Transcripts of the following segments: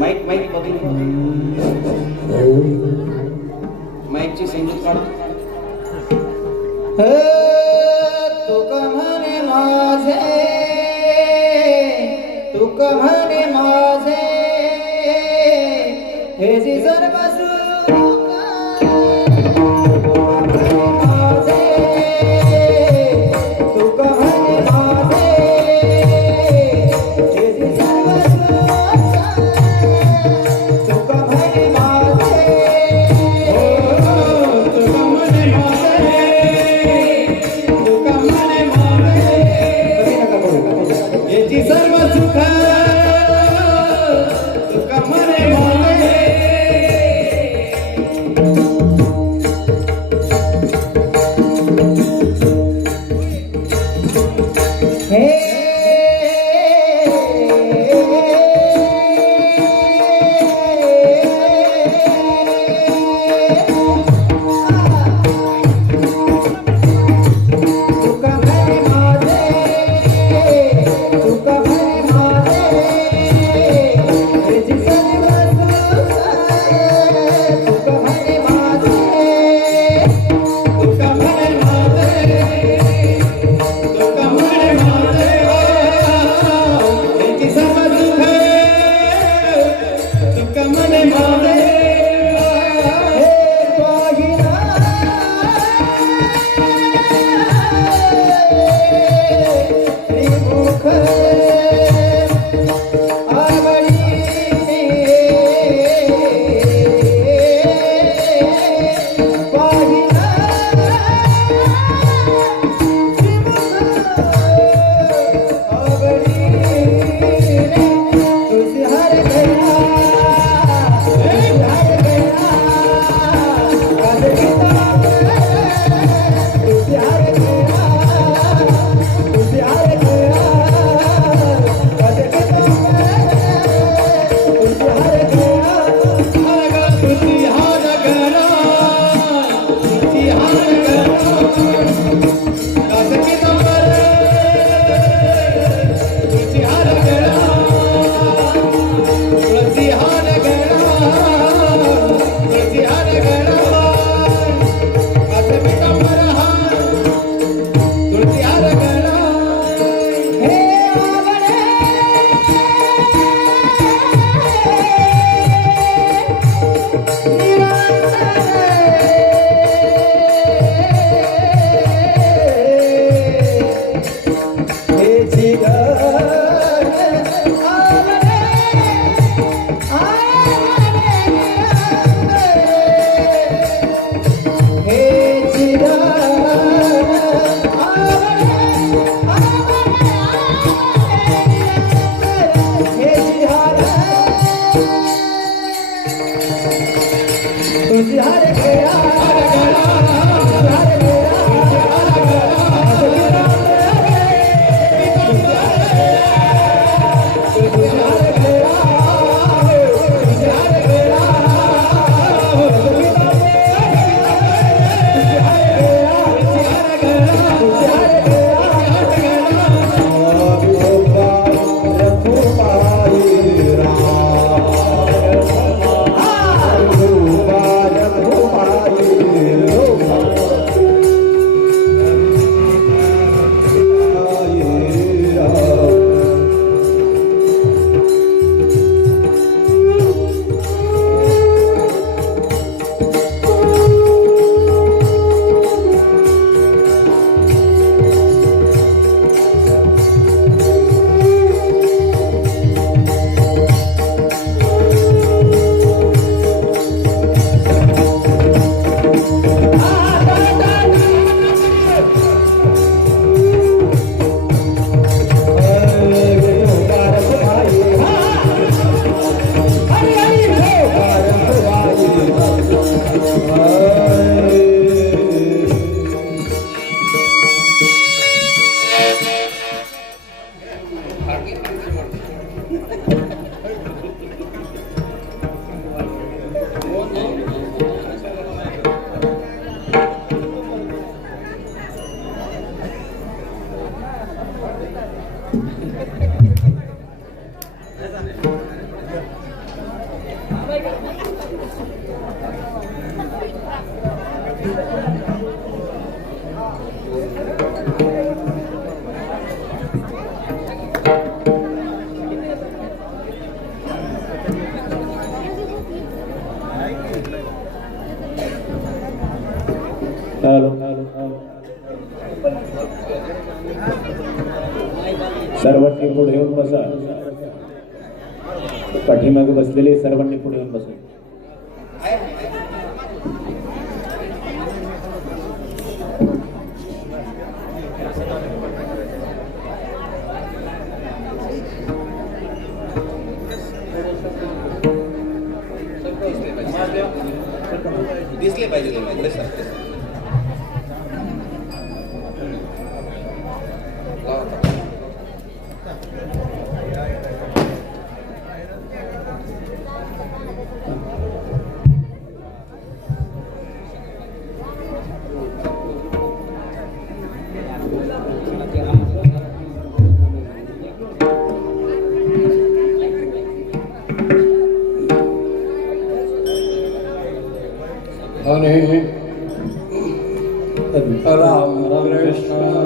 Mic mic माईकची संगीत काढ. तुका म्हणे माझे, तुका म्हणे माझे, हे जी सर्व सर्वांनी पुढे येऊन बसा. पाठीमागे बसलेले सर्वांनी पुढे येऊन बसा. दिसले पाहिजे तुम्ही राम कृष्ण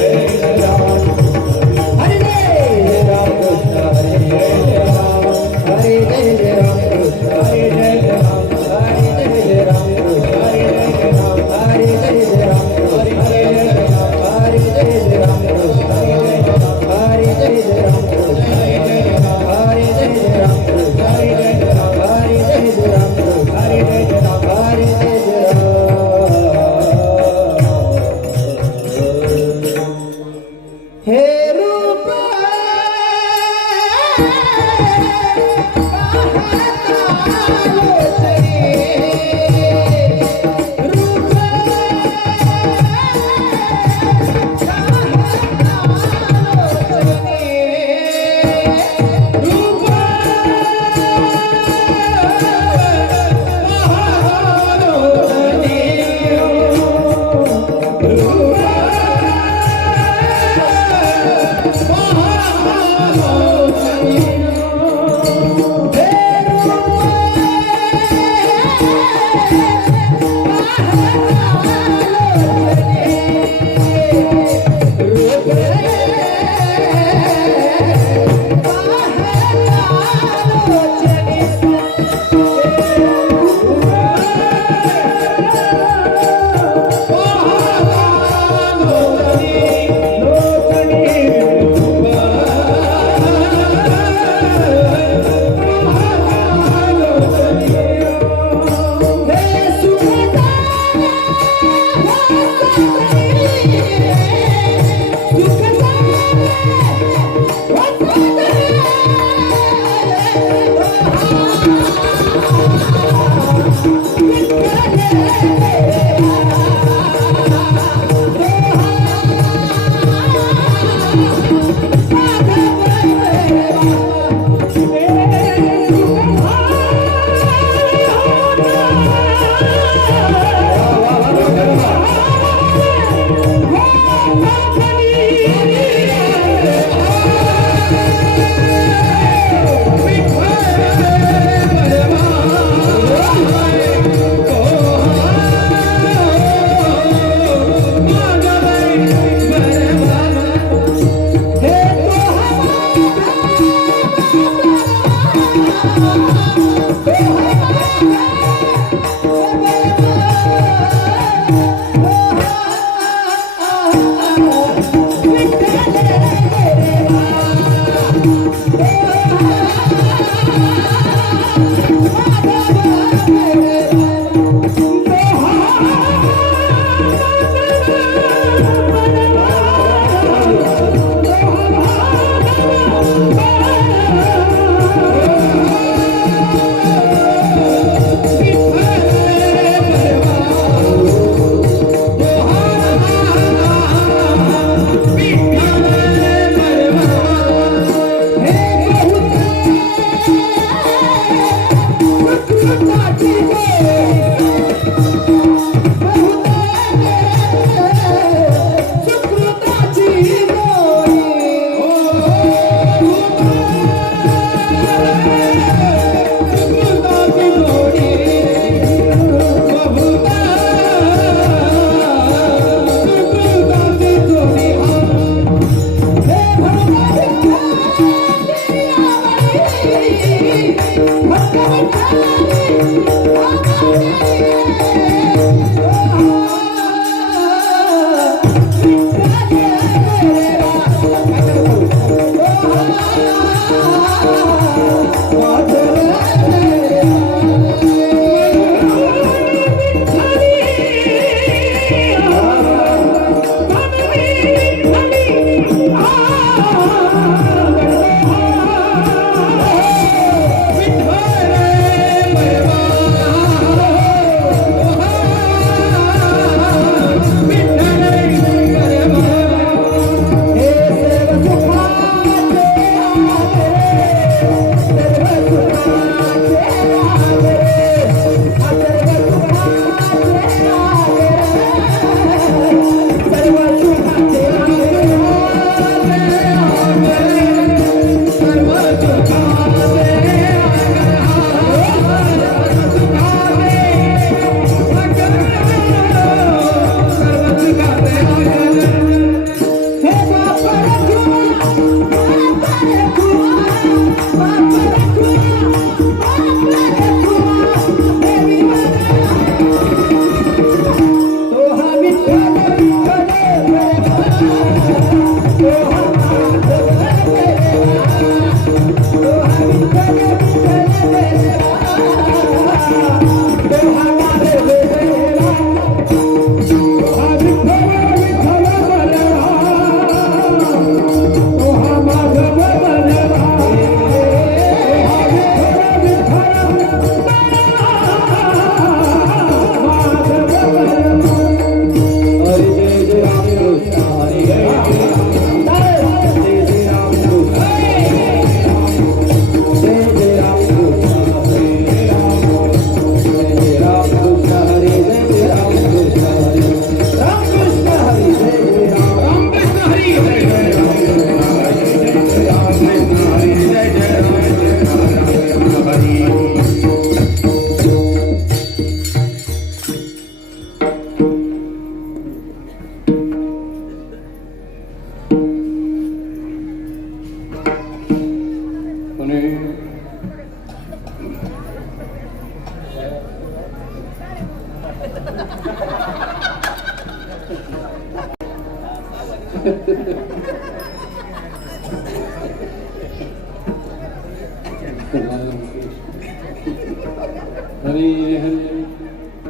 Hare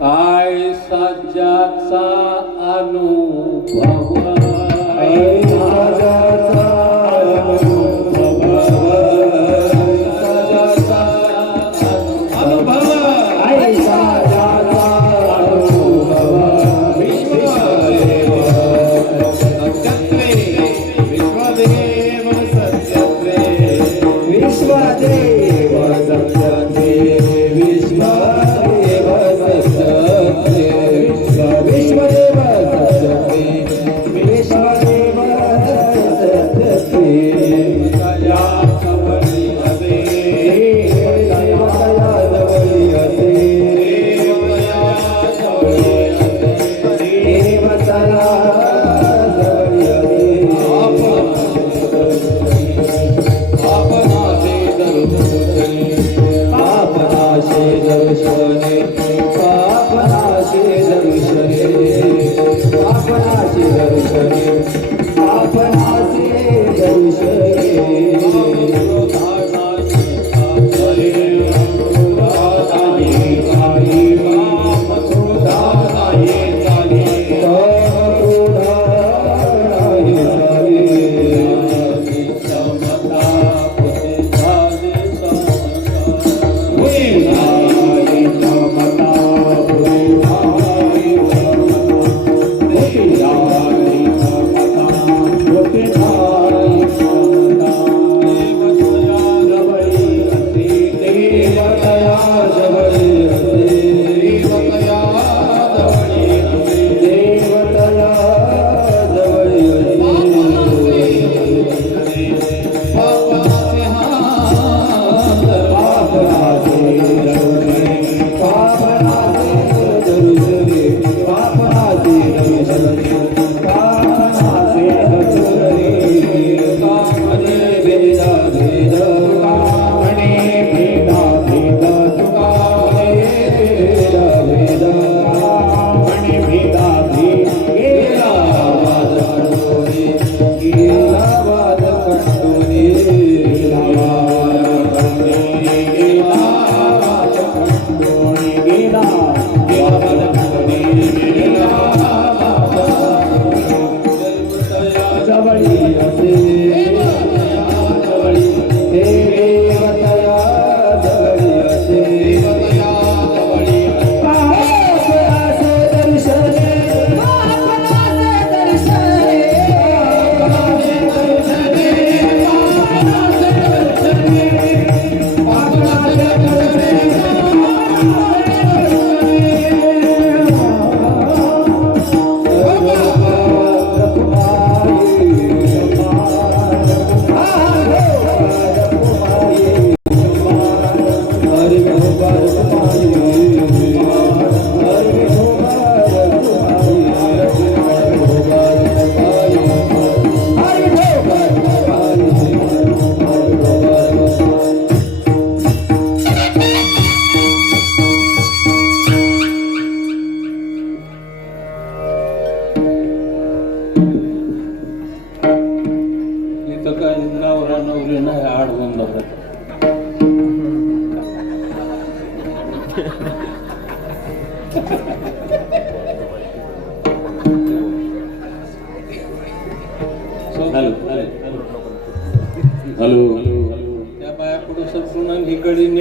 आय साज्याचा अनुभव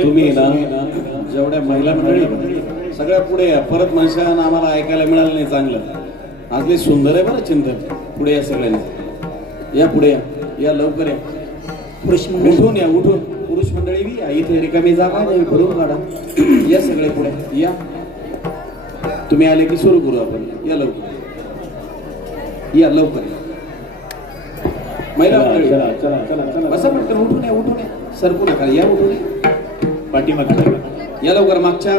तुम्ही ना जेवढ्या महिला मंडळी सगळ्या पुढे या. परत माणसांना आम्हाला ऐकायला मिळालं नाही चांगलं. आजले सुंदर आहे बरं चिंतन. पुढे या सगळ्यांनी, या पुढे या लवकर या. पुरुष उठून या, उठून पुरुष मंडळी बी या. इथे रिकामी जागा नाही, भरून काढा. या सगळे पुढे या. तुम्ही आले की सुरू करू आपण. या लवकर, या लवकर. महिला मंडळी बसा पटकन, उठून या, उठून या. सरकू नका, या उठून या. पाठीमागच्या या लवकर, मागच्या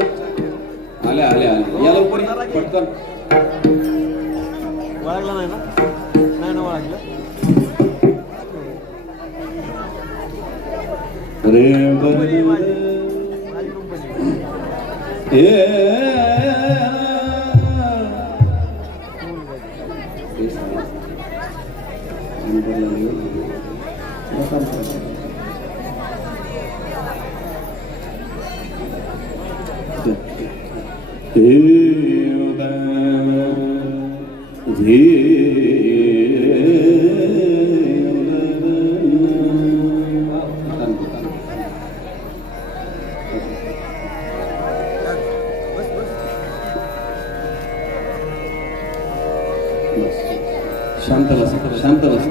आल्या आल्या आल्या. या लवकर या पटकन. वाळगला नाही ना? नाही ना वाळगलं. शांत बस शांत बस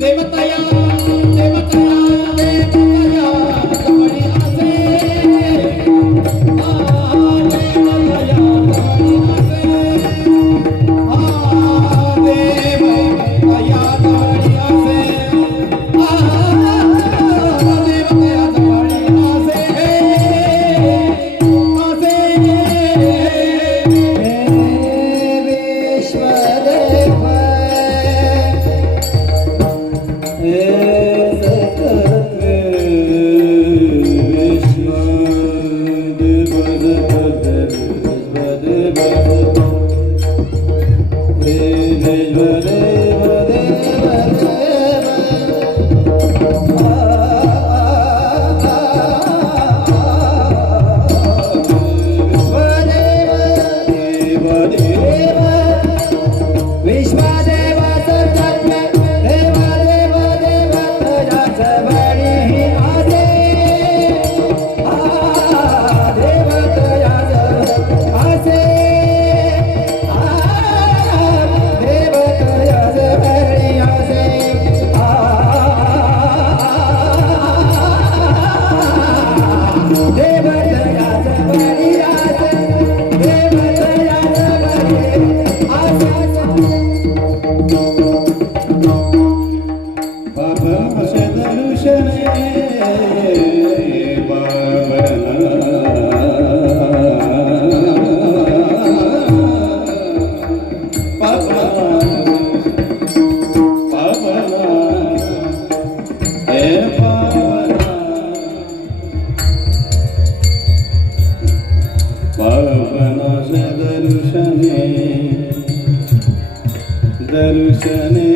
देवतया दर्शने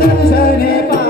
दर्शने पा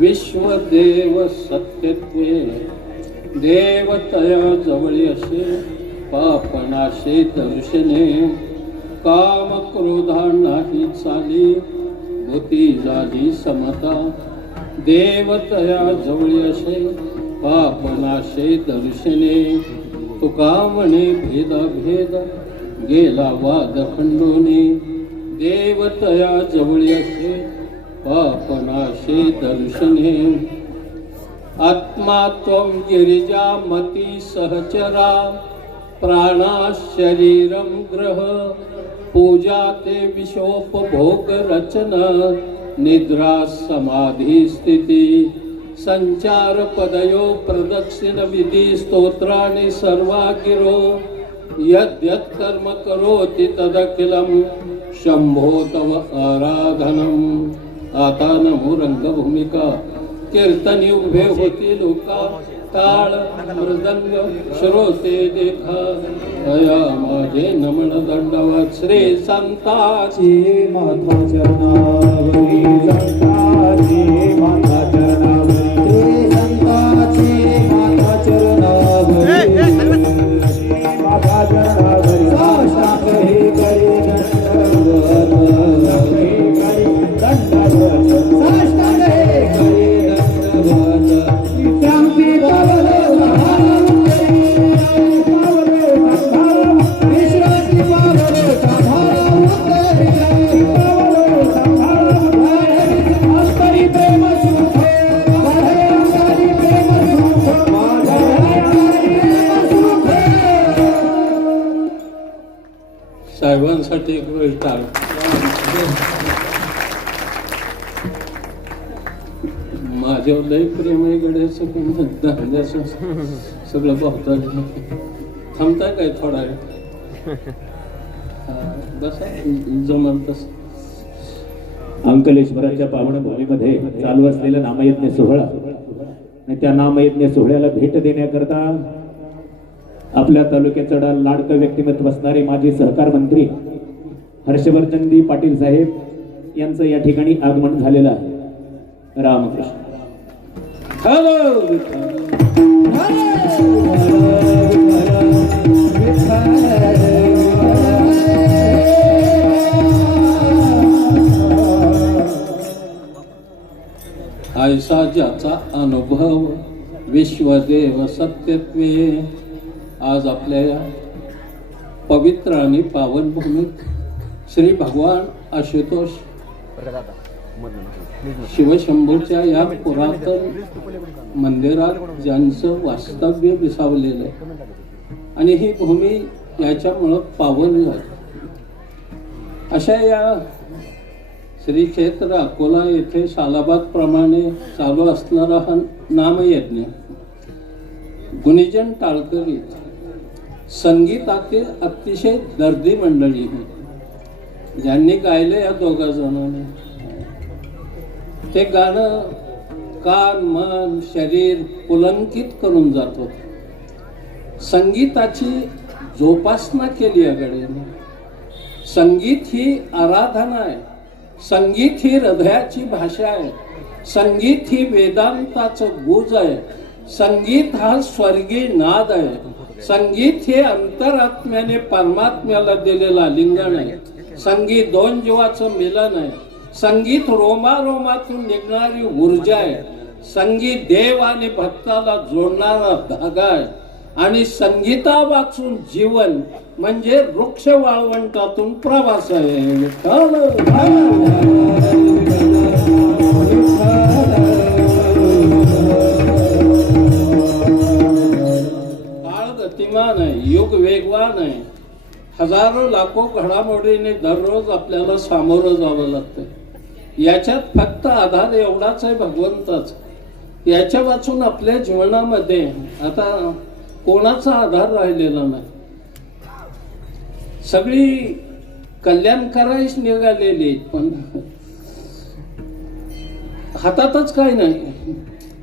विश्वदेव सत्यत्वे देवतया जवळी असे पापनाशे दर्शने काम क्रोधा नाही चाली भूती झाली समता देवतया जवळी असे पापनाशे दर्शने तुका म्हणे भेद भेद गेला वाद खंडोने देवतया जवळी असे पापनाशे दर्शने आत्मा त्वं गिरिजा मती सहचरा प्राणा शरीरम ग्रह पूजा ते विषोपभोग रचना निद्रा समाधी स्थिती संचार पदयो प्रदक्षिण विधी स्तोत्राणि सर्वा गिरो यद्यत् कर्म करोति तदखिलं शंभो तव आराधनम. आता नमो रंगभूमिका कीर्तनी उभे होती लोका टाळ मृदंग श्रोते देखा दया माझे नमन दंडवत श्री संताची माता चरणावरी संताची माता चरणावरी संताची माता चरणावरी माता चरणावरी साष्टांग हे करी दंडवत साष्टांग हे करी दंडवत क्रांती पावलो विश्रांती पावलो साहेबांसाठी एक वेळ टाळ. माझ्यावर लय प्रेम आहे गड्याचं पण धंद्याचं सगळं बघतात. थांबताय काय थोडा वेळ बसा जमल तस. अंकलेश्वराच्या पावनभूमीमध्ये चालू असलेला नामयज्ञ सोहळा आणि त्या नामयज्ञ सोहळ्याला भेट देण्याकरता आपल्या तालुक्याचा लाडकं व्यक्तिमत्व असणारे माजी सहकार मंत्री हर्षवर्धनजी पाटील साहेब यांचं या ठिकाणी आगमन झालेलं आहे. रामकृष्ण. ऐसा ज्याचा अनुभव विश्वदेव सत्यत्वे. आज आपल्या या पवित्र आणि पावन भूमीत श्री भगवान आशुतोष शिवशंभूच्या या पुरातन मंदिरात ज्यांचं वास्तव्य विसावलेलं आहे आणि ही भूमी याच्यामुळं पावन झाली. अशा या श्री क्षेत्र अकोला येथे सालाबाद प्रमाणे चालू असणारा हा नामयज्ञ गुणीजन टाळकरी संगीतातील अतिशय दर्दी मंडळी ज्यांनी गायले या दोघा जणांनी. ते गाणं कान मन शरीर पुलंकित करून जात होते. संगीताची जोपासना केली या गड्याने. संगीत ही आराधना आहे. संगीत ही हृदयाची भाषा आहे. संगीत ही वेदांताचं गुज आहे. संगीत हा स्वर्गीय नाद आहे. संगीत हे अंतरात्म्याने परमात्म्याला दिलेला लिंगण आहे. संगीत दोन जीवाचं मिलन आहे. संगीत रोमारोमातून निघणारी ऊर्जा आहे. संगीत देव आणि भक्ताला जोडणारा धागा आहे. आणि संगीता वाचून जीवन म्हणजे वृक्ष वाळवंटातून प्रवास आहे. काळ गतिमान आहे. युग वेगवान आहे. हजारो लाखो घडामोडीने दररोज आपल्याला सामोरं जावं लागतं. याच्यात फक्त आधार एवढाच आहे भगवंताचा. याच्या वाचून आपल्या जीवनामध्ये आता कोणाचा आधार राहिलेला नाही. सगळी कल्याण करायच निघालेली पण हातातच काही नाही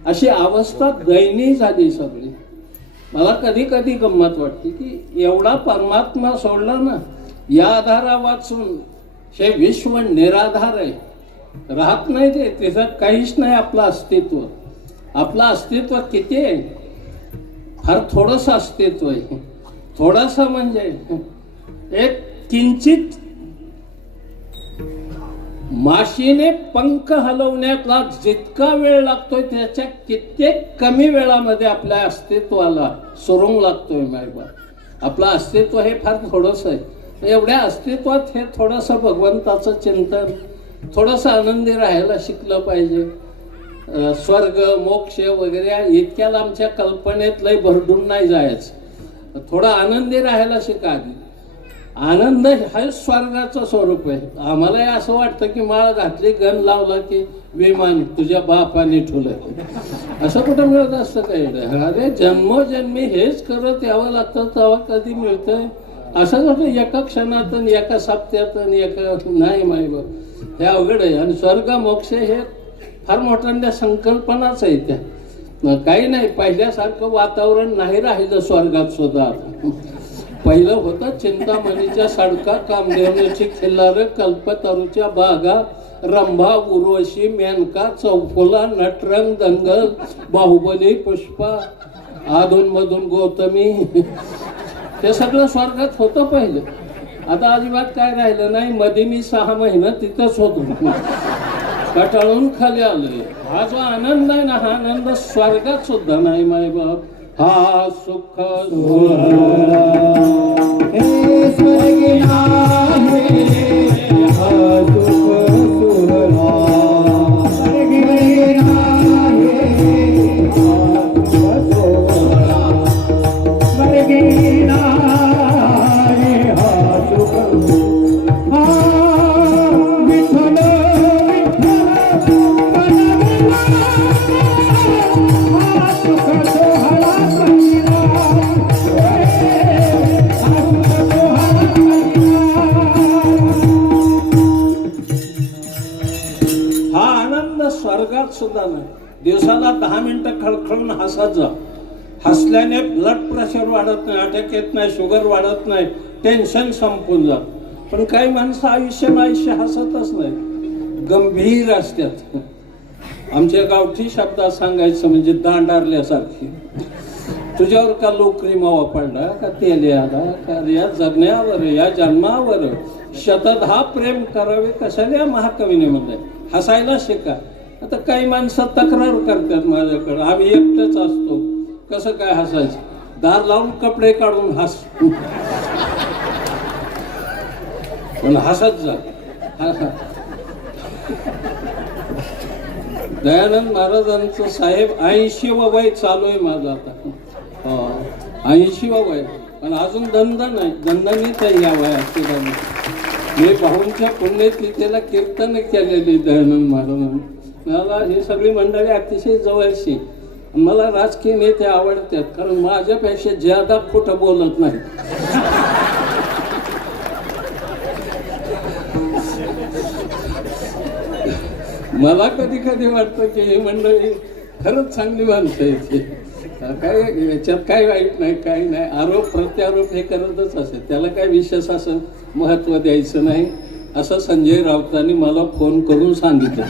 अशी अवस्था दयनीय झाली सगळी. मला कधी कधी गंमत वाटते की एवढा परमात्मा सोडला ना. या आधारा वाचून हे विश्व निराधार आहे. राहत नाही ते, त्याच्यात काहीच नाही आपलं अस्तित्व. आपलं अस्तित्व किती आहे? फार थोडंसं अस्तित्व आहे. थोडंसं म्हणजे एक किंचित माशीने पंख हलवण्याला जितका वेळ लागतोय त्याच्या कित्येक कमी वेळामध्ये आपल्या अस्तित्वाला सुरुंग लागतोय मायबाप. आपलं अस्तित्व हे फार थोडंसं आहे. एवढ्या अस्तित्वात हे थोडंसं भगवंताचं चिंतन, थोडंसं आनंदी राहायला शिकलं पाहिजे. स्वर्ग मोक्ष वगैरे इतक्या आमच्या कल्पनेत लय भरडून नाही जायचं. थोडं आनंदी राहायला शिका आधी. आनंद हे स्वर्गाचं स्वरूप आहे. आम्हालाही असं वाटतं की माळ घातली, गण लावला की विमान तुझ्या बापाने ठुलं. असं कुठं मिळत असतं काही? अरे जन्मोजन्मी हेच करत यावं लागतं, तेव्हा कधी मिळतंय? असं होतं एका क्षणातून, एका सप्त्यातून, एका नाही मायबाप. हे अवघड आहे. आणि स्वर्ग मोक्ष हे फार मोठ्या संकल्पनाच आहे त्या. काही नाही, पहिल्यासारखं वातावरण नाही राहिलं स्वर्गात सुद्धा. पहिलं होतं चिंतामणीच्या सडका, कामदेवनेची खिल्लार, कल्पतरूच्या बागा, रंभा, उर्वशी, मेनका, चौफुला, नटरंग, दंगल, बाहुबली, पुष्पा, अधूनमधून गौतमी. ते सगळं स्वर्गात होतं पहिलं. आता अजिबात काय राहिलं नाही. मध्ये मी 6 महिने तिथंच होतो, कटाळून खाली आलोय. हा जो आनंद आहे ना, हा आनंद स्वर्गात सुद्धा नाही मायबाप. हा सुख स्वर्गात सुद्धा नाही. दिवसाला 10 मिनिटं खळखळून हसत जा. हसल्याने ब्लड प्रेशर वाढत नाही, अटॅक येत नाही, शुगर वाढत नाही, टेन्शन संपून जात. पण काही माणसं आयुष्य हसतच नाही, गंभीर असतात. आमच्या गावठी शब्दात सांगायचं म्हणजे दांडारल्यासारखी. तुझ्यावर का लोकरी मावा पडला, का तेल आला, का या जगण्यावर, या जन्मावर शतधा प्रेम करावे, कशाला या महाकवीने म्हणलंय. हसायला शिका. आता काही माणसं तक्रार करतात माझ्याकडे, आम्ही एकटंच असतो, कसं काय हसायचं? दार लावून कपडे काढून हस. पण हसत जा. दयानंद महाराजांचं साहेब 80वं वय चालू आहे माझं आता. 80वं वय, पण अजून दंड नाही. दंडानेच आहे या वयात. मी भाऊंच्या पुण्यतिथीला कीर्तन केलेली दयानंद महाराजांनी. मला ही सगळी मंडळी अतिशय जवळची. मला राजकीय नेते आवडतात, कारण माझ्यापेक्षा ज्यादा खोटं बोलत नाही. मला कधी कधी वाटतं की ही मंडळी खरंच चांगली माणसं आहेत. काय याच्यात काय वाईट नाही, काही नाही. आरोप प्रत्यारोप हे करतच असे, त्याला काय विशेष असं महत्व द्यायचं नाही, असं संजय राऊतांनी मला फोन करून सांगितलं.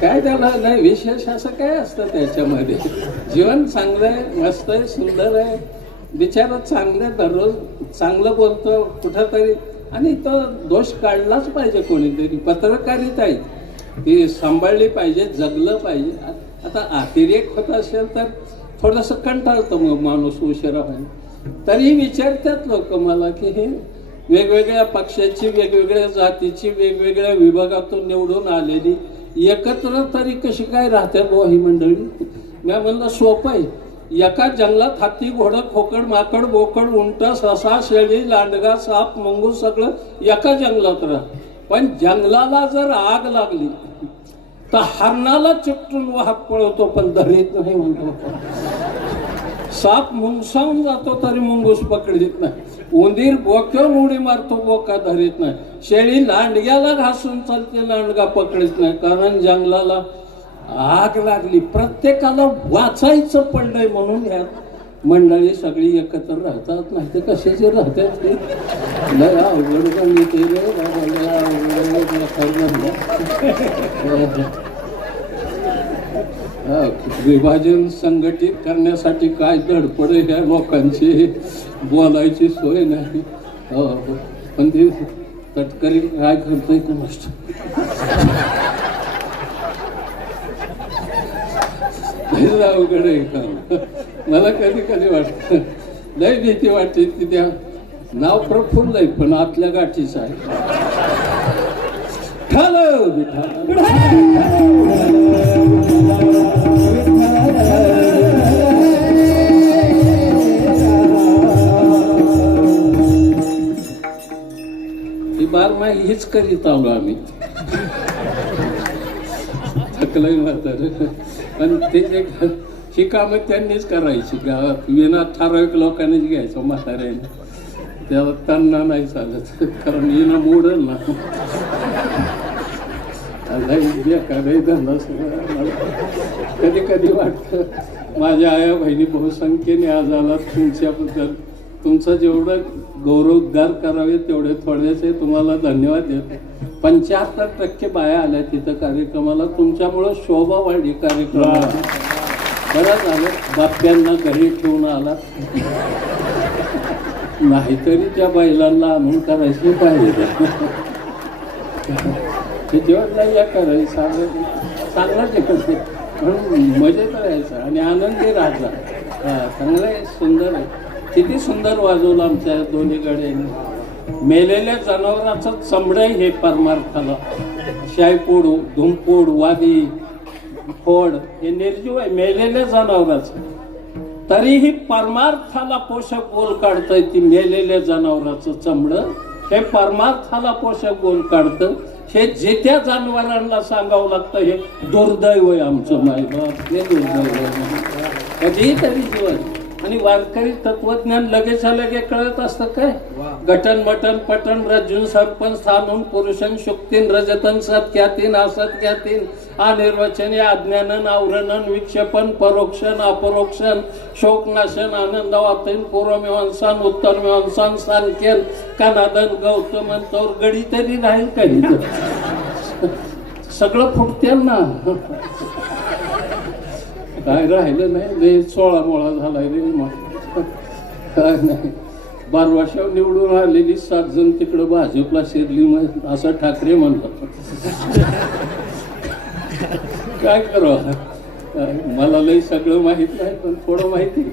काय त्याला नाही विशेष असं काय असतं त्याच्यामध्ये. जीवन चांगलं आहे, मस्त आहे, सुंदर आहे. बिचारा चांगलं दररोज चांगलं बोलतो कुठंतरी, आणि तो दोष काढलाच पाहिजे कोणीतरी. पत्रकारिता आहे ती सांभाळली पाहिजे, जगलं पाहिजे. आता अतिरेक होत असेल तर थोडंसं कंटाळतो मग माणूस उशिरा व्हायला. तरी विचारतात लोक मला की हे वेगवेगळ्या पक्षाची, वेगवेगळ्या जातीची, वेगवेगळ्या विभागातून निवडून आलेली एकत्र तरी कशी काय राहते बुवा ही मंडळी? मी म्हणलं सोपं आहे. एका जंगलात हत्ती, घोडं, खोकड, माकड, बोकड, उंट, ससा, शेळी, लांडगा, साप, मंगूस सगळं एका जंगलात राहत. पण जंगलाला जर आग लागली तर हरणाला चिकटून वाहत पळवतो पण धरीत नाही म्हणतो. साप मुंगसावून जातो तरी मुंगूस पकडीत नाही. उंदीर बोक्यावर उडी मारतो, बोका धरीत नाही. शेळी लांडग्याला घासून चालते, लांडगा पकडीत नाही, कारण जंगलाला आग लागली. प्रत्येकाला वाचायचं पडलंय म्हणून ह्या मंडळी सगळी एकत्र राहतात, नाही तर कशाचे राहतात ते लय अवघड सांगितले रे बाबा, लय अवघड. विभाजन संघटित करण्यासाठी काय धडपड आहे ह्या लोकांची, बोलायची सोय नाही. हो, पण ते तटकरी काय करतोय का नसतं. अवघड आहे का, मला कधी कधी वाटतं, लय भीती वाटते की त्या नाव प्रफुल्ल आहे पण आतल्या गाठीच आहे. ही बारमाही हीच करीत आलो आम्ही. थकलंय म्हातारं. पण ते जे ही कामं त्यांनीच करायची गावात, विना ठराविक लोकांनीच घ्यायचं म्हाताऱ्याने. त्याला त्यांना नाही चालत, कारण येणं मोडल ना. कधी कधी वाटतं माझ्या आया बहिणी बहुसंख्येने आज आलात, तुमच्याबद्दल तुमचा जेवढं गौरवोद्गार करावे तेवढे थोडेसे तुम्हाला धन्यवाद देतो. 75% बाया आल्या तिथं कार्यक्रमाला, तुमच्यामुळं शोभा वाढली कार्यक्रमाला. बरं झालं बाप्यांना घरी ठेवून आला, नाहीतरी त्या बैलांना आणून करायचे पाहिजे. ते जेवण नाही या करायचं चांगलं जेवण म्हणून मजेत राहायचं आणि आनंदी राहायचा. चांगलं आहे, सुंदर आहे. किती सुंदर वाजवलं आमच्या दोन्ही गाड्यांनी. मेलेल्या जनावराचं चमडं हे परमार्थाला, शायपोड, धुमपोड, वादी, फोड हे निर्जीव आहे मेलेल्या जनावराचं. तरीही परमार्थाला पोषक गोल काढतंय ती मेलेल्या जनावराचं चमडं. हे परमार्थाला पोषक गोल काढतं. हे जे त्या जनावरांना सांगावं लागतं, हे दुर्दैव आहे आमचं मायबाप, हे दुर्दैव आहे. कधीही तरी जीवन. आणि वारकरी तत्वज्ञान लगेच लगे कळत असतं काय. गटन मटन पटन रज्जून सरपण स्थानून पुरुषन शुक्तीन रजतन सत्यातीन असत्यातीन अनिर्वचन अज्ञानन आवरणन विक्षेपण परोक्षण अपरोक्षण शोकनाशन आनंद वातीन पूर्वमीमांसान उत्तरमीमांसान सांख्यन कनादन गौतम तोर गडी तरी राहील काही. सगळं फुटते ना, काय राहिलं नाही. लय 16 मोळा झालाय रे मग. काय नाही, 12 वर्षावर निवडून आलेली 7 जण तिकडं भाजपला शिरली, मग असं ठाकरे म्हणतात. काय करावं, मला लई सगळं माहीत नाही पण थोडं माहिती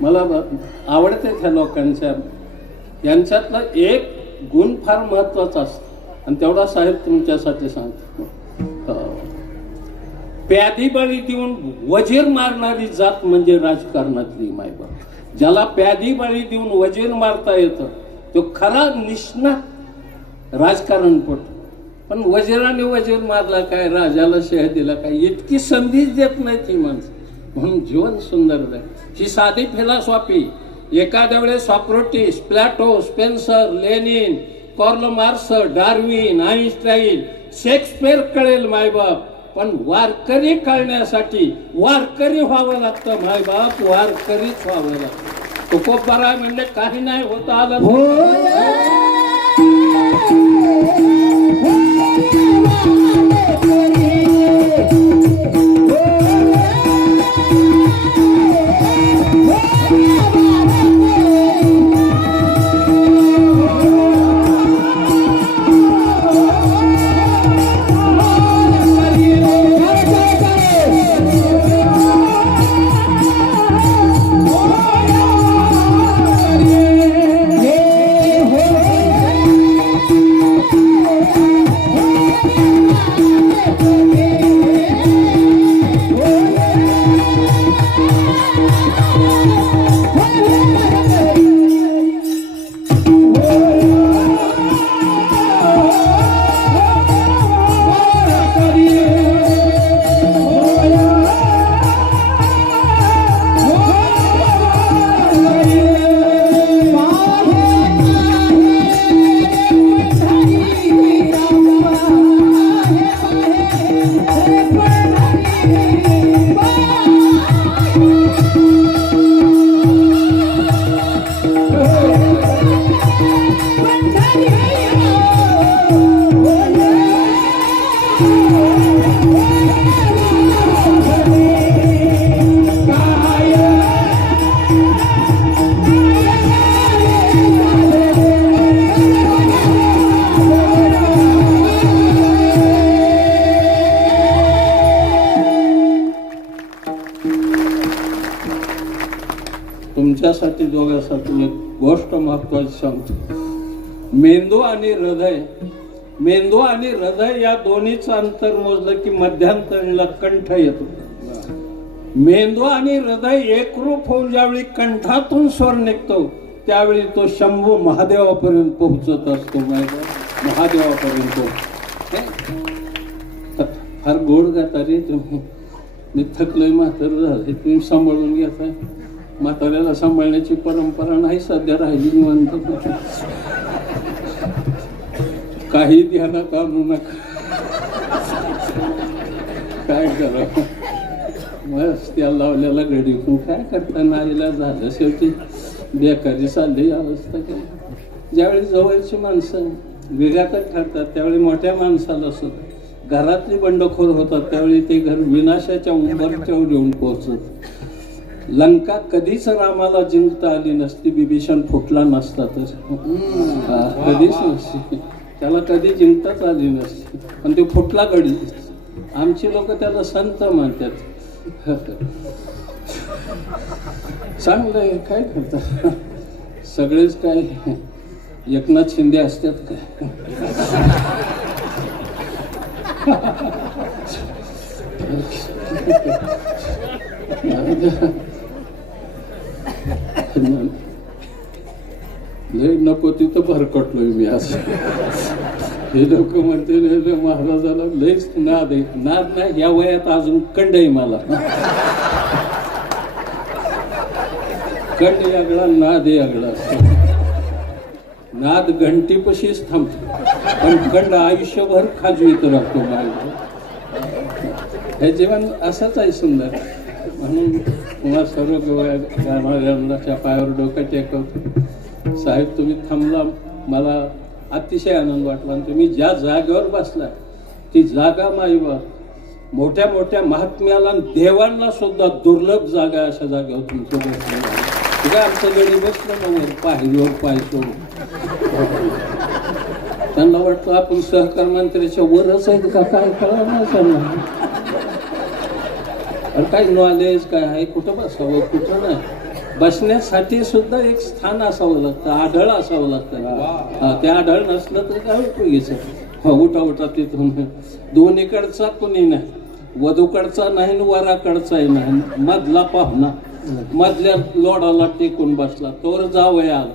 मला आवडते. त्या लोकांच्या यांच्यातला एक गुण फार महत्वाचा असतो आणि तेवढा साहेब तुमच्यासाठी सांगतो. प्यादी बळी देऊन वजीर मारणारी जात म्हणजे राजकारणातली मायबाप. ज्याला प्यादी बळी देऊन वजीर मारता येतं तो खरा निष्णात राजकारणपटू. पण वजीराने वजीर मारला काय, राजाला शह दिला काय, इतकी संधीच देत नाही ती माणसं. म्हणून जीवन सुंदर आहे. ही साधी फिलॉसॉफी एखाद्या वेळेस Socrates, plateau, Spencer, Lenin, Karl Marx, Darwin, Einstein, Shakespeare कळेल मायबाप. पण वारकरी कळण्यासाठी वारकरी व्हावं लागतं मायबाप, वारकरीच व्हावं लागतं. तुकोबाराय म्हणजे काही नाही होत आलं. हो दोघांसाठी एक गोष्ट महत्वाची सांगतो. मेंदू आणि हृदय या दोन्हीचं अंतर मोजलं की मध्यांतरीला कंठ येतो. मेंदू आणि हृदय एकरूप होऊन ज्यावेळी कंठातून स्वर निघतो त्यावेळी तो शंभू महादेवापर्यंत पोहोचत असतो. महादेवापर्यंत फार गोड गाता रे तुम्ही. मी थकलोय, म्हातारं झाले, तुम्ही सांभाळून घेताय. म्हाताऱ्याला सांभाळण्याची परंपरा नाही सध्या राहिली. म्हणतो काही ध्यानात आणू नका. काय करावं, बस त्या लावल्याला घडी पण काय करता नाहीला झालं. शेवटी बेकारी चालली अवस्था. काय ज्यावेळी जवळची माणसं विघातच ठरतात त्यावेळी मोठ्या माणसाला सुद्धा घरातली बंडखोर होतात त्यावेळी ते घर विनाशाच्या उंबरठ्यावर येऊन पोहोचत. लंका कधीच रामाला जिंकता आली नसती, बिभीषण फुटला नसता तर. कधीच नसती, त्याला कधी जिंकताच आली नसती, पण ते फुटला गडी. आमची लोक त्याला संत म्हणतात. चांगलं काय करतात सगळेच. काय एकनाथ शिंदे असतात काय? लय नको तिथं भरकटलोय मी असं. हे लोक म्हणते महाराजाला लयच नाद आहे. नाद नाही, या वयात अजून कंड आहे मला. कंड यागळा, नाद यागळा. नाद घंटीपाशीच थांबतो पण कंड आयुष्यभर खाजवीत राहतो. मला हे जीवन असंच आहे सुंदर. म्हणून तुम्हाला सर्व गाणाऱ्यांच्या पायावर डोकं टेकवतो. साहेब तुम्ही थांबला, मला अतिशय आनंद वाटला. आणि तुम्ही ज्या जागेवर बसला ती जागा माईबा मोठ्या मोठ्या महात्म्याला देवांना सुद्धा दुर्लभ जागा. अशा जागेवर तुमचं बसलं. तुझ्या आमचं गडी बसलं ना पायरीवर पाय सोडून. त्यांना वाटतं आपण सहकार मंत्र्याच्या वरच आहेत का काय कळलं नाही त्यांना. काही नॉलेज काय आहे, कुठं बसावं कुठं नाही. बसण्यासाठी सुद्धा एक स्थान असावं लागतं, आढळ असावं लागतं. ते आढळ नसलं तर काय उपयोगीचं. उठा उठा तिथून. दोन्हीकडचा कुणी नाही, वधूकडचा नाही वराकडचाही नाही. मधला पाहुणा मधल्या लोडाला टेकून बसला. तोवर जावया आला.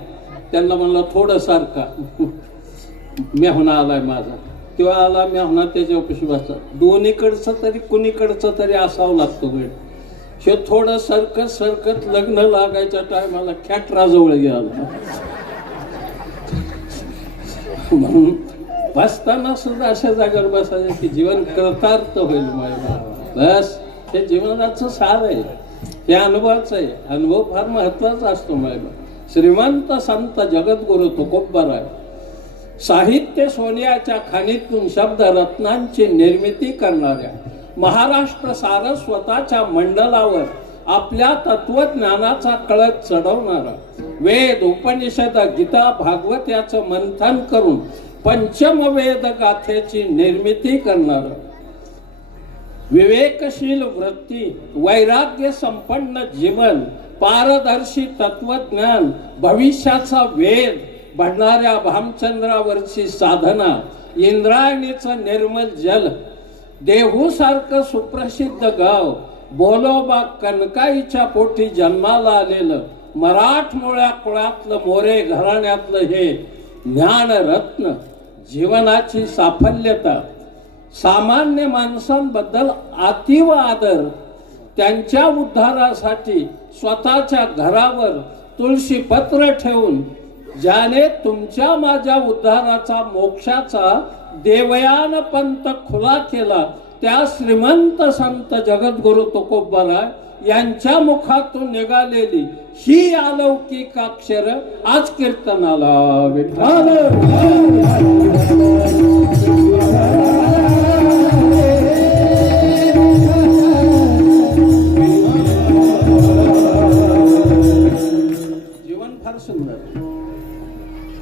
त्यांना म्हणला थोडं सारखा. मेहुणा आलाय माझा. तेव्हा आला मेहुणा त्याच्यापाशी बसला. दोन्हीकडचं तरी कुणीकडचं तरी असावं लागतं वेळ. हे थोडं सरकत सरकत लग्न लागायच्या टायमाला खेटराजवळ गेला. म्हणून बसताना सुद्धा अशा जागेवर बसायचं की जीवन कृतार्थ होईल. बस हे जीवनाचं सार आहे, हे अनुभवाचं आहे. अनुभव फार महत्वाचा असतो. मायबा श्रीमंत संत जगद्गुरु तुकोबराय साहित्य सोन्याच्या खाणीतून शब्द रत्नांची निर्मिती करणाऱ्या, महाराष्ट्र सारस्वताच्या मंडलावर आपल्या तत्वज्ञानाचा कळस चढवणारा, वेद उपनिषद गीता भागवत याचं मंथन करून पंचमवेद गाथेची निर्मिती करणारा, विवेकशील वृत्ती, वैराग्य संपन्न जीवन, पारदर्शी तत्वज्ञान, भविष्याचा वेद भरणाऱ्या भामचंद्रावरची साधना, इंद्रायणीचं निर्मल जल, देहू सारखं सुप्रसिद्ध गाव, बोलोबा कनकाईच्या पोटी जन्माला आलेलं, मराठमोळ्या कुळातलं मोरे घराण्यातलं हे ज्ञानरत्न, जीवनाची साफल्यता, सामान्य माणसांबद्दल अतीव आदर, त्यांच्या उद्धारासाठी स्वतःच्या घरावर तुळशी पत्र ठेवून ज्याने तुमच्या माझ्या उद्धाराचा मोक्षाचा देवयान पंथ खुला केला, त्या श्रीमंत संत जगद्गुरु तुकोबराय यांच्या मुखातून निघालेली ही अलौकिक अक्षर आज कीर्तनाला विठ्ठल. जीवन फार सुंदर,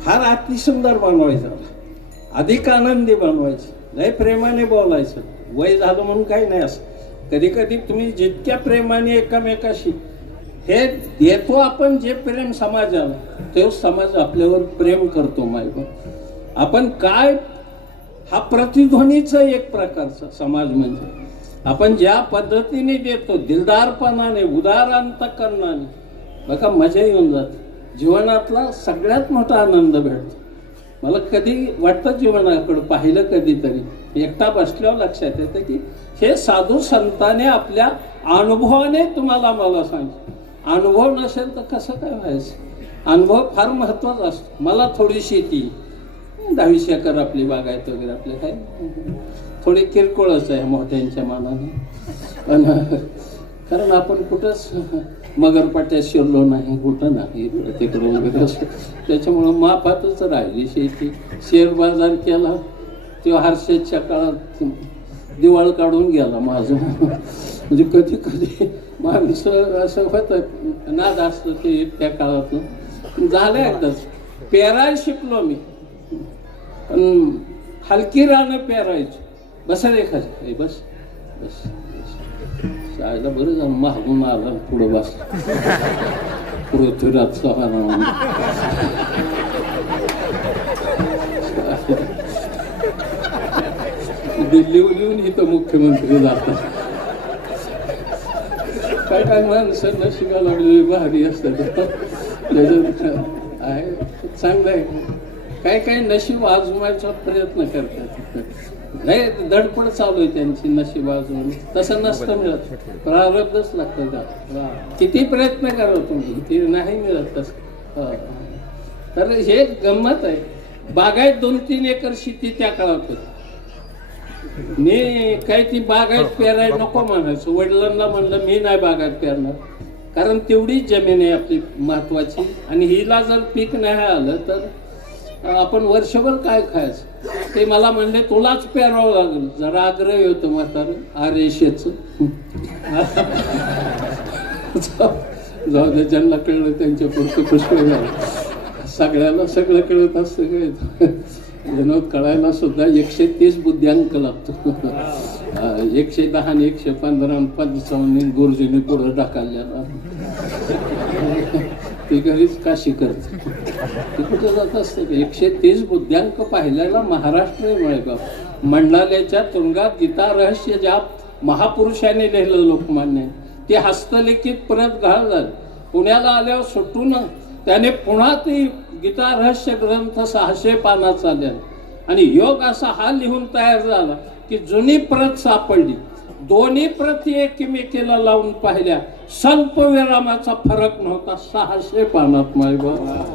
फार अतिसुंदर बनवायचं, अधिक आनंदी बनवायचं, लय प्रेमाने बोलायचं. वय झालं म्हणून काही नाही. असं कधी कधी तुम्ही जितक्या प्रेमाने एकमेकाशी हे देतो आपण जे प्रेम समाजाला, तो समाज आपल्यावर प्रेम करतो मायबाप. आपण काय, हा प्रतिध्वनीचा एक प्रकारचा समाज म्हणजे आपण ज्या पद्धतीने देतो, दिलदारपणाने, उदार अंतःकरणाने, बघा मजा येऊन जाते. जीवनातला सगळ्यात मोठा आनंद भेटतो. मला कधी वाटतं जीवनाकडे पाहिलं कधीतरी एकटा बसल्यावर लक्षात येतं की हे साधू संतांनी आपल्या अनुभवाने तुम्हाला मला सांगितलं. अनुभव नसेल तर कसं काय व्हायचं. अनुभव फार महत्वाचा असतो. मला थोडी शेती 10-20 एकर आपली बागायत वगैरे आपले काय थोडी किरकोळच आहे मोठ्यांच्या मानाने, पण कारण आपण कुठंच मगरपट्ट्यात शिरलो नाही, कुठं नाही तिकडं वगैरे असं. त्याच्यामुळं मापातच राहिली शेती. शेअर बाजार केला तेव्हा हर्षदच्या काळात दिवाळ काढून गेला माझं. म्हणजे कधी कधी माणसं असं होतं नाद असतं ते त्या काळातलं. झालं एकदाच पेरायला शिकलो मी, पण हलकी रानं पेरायची. बस रे खाली, बस बस शाळेला बरं जाऊन मागून आला पुढं बस पृथ्वीराज चव्हाण. दिल्लीहून येऊन इथं मुख्यमंत्री जातात. काय काय माणसं नशिबा लागलेली भारी असतात. आहे चांगलं आहे. काय काय नशीब आजमायचा प्रयत्न करतात. नाही धडपड चालू आहे त्यांची नशीब आजून. तसं नसतं मिळत, प्रारब्धच लागतं का. किती प्रयत्न करा तुम्ही, ते नाही मिळत तसं. तर हे गंमत आहे. बागायत 2-3 एकर शेती त्या काळात होती. मी काय ती बागायत पेरायला नको म्हणायचो. वडिलांना म्हणलं मी नाही बागायत पेरणार, कारण तेवढीच जमीन आहे आपली महत्वाची, आणि हिला जर पीक नाही आलं तर आपण वर्षभर काय खायचं. ते मला म्हणले तुलाच पेरावं लागेल. जरा आग्रह होतो म्हातारं आरेशेच. जाऊ दे, ज्यांना कळलं त्यांच्या पुरतं पुष्कळ झालं. सगळ्याला सगळं कळत असतं. विनोद कळायला सुद्धा 130 बुद्ध्यांक लागतो. 110 आणि 115 आणि 55 गुरुजीने पुढे ढकलल्याला. ती घरीच काशी करते. ती कुठं जात असते. 130 बुद्ध्यांक पाहिल्याला महाराष्ट्र मायबाप मंडाल्याच्या तुरुंगात गीता रहस्य ज्या महापुरुषाने लिहिलं लोकमान्य, ते हस्तलिखित परत घाल झालं. पुण्याला आल्यावर सुटून त्याने पुन्हा ती गीता रहस्य ग्रंथ 600 पानाचा लिहिला. आणि योग असा हा लिहून तयार झाला की जुनी प्रत सापडली. दोन्ही प्रती एकमेकीला लावून पाहिल्या, स्वल्पविरामाचा फरक नव्हता. 600 पानात मायबा.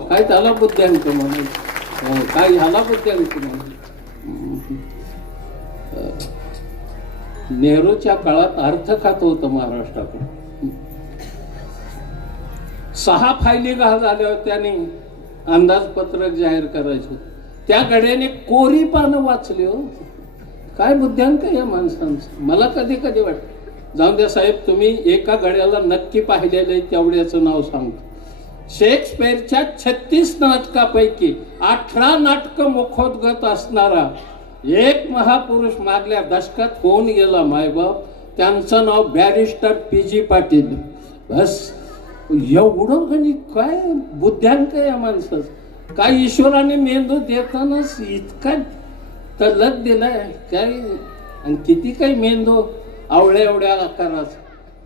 काय त्याला बुद्ध्यांक म्हणायचं, काय ह्याला बुद्ध्यांक म्हणायचं. नेहरूच्या काळात अर्थ खात होतं महाराष्ट्राकडे. 6 फायली झाल्यावर त्याने अंदाजपत्रक जाहीर करायचं. त्या गड्याने कोरी पानं वाचली. हो काय बुद्ध्यांक या माणसांचं. मला कधी कधी वाटतं जाऊन द्या साहेब, तुम्ही एका गड्याला नक्की पाहिलेलं तेवढ्याचं नाव सांगतो. शेक्सपियरच्या 36 नाटकापैकी 18 नाटकं मुखोद्गत असणारा एक महापुरुष मागल्या दशकात होऊन गेला मायबाप. त्यांचं नाव बॅरिस्टर PG पाटील. बस एवढं गणित, काय बुद्ध्यांक या माणसाचं. काय ईश्वराने मेंदू देतानाच इतका तल्लक दिलाय काय. आणि किती काही मेंदू आवड्या एवढ्या आकाराचा.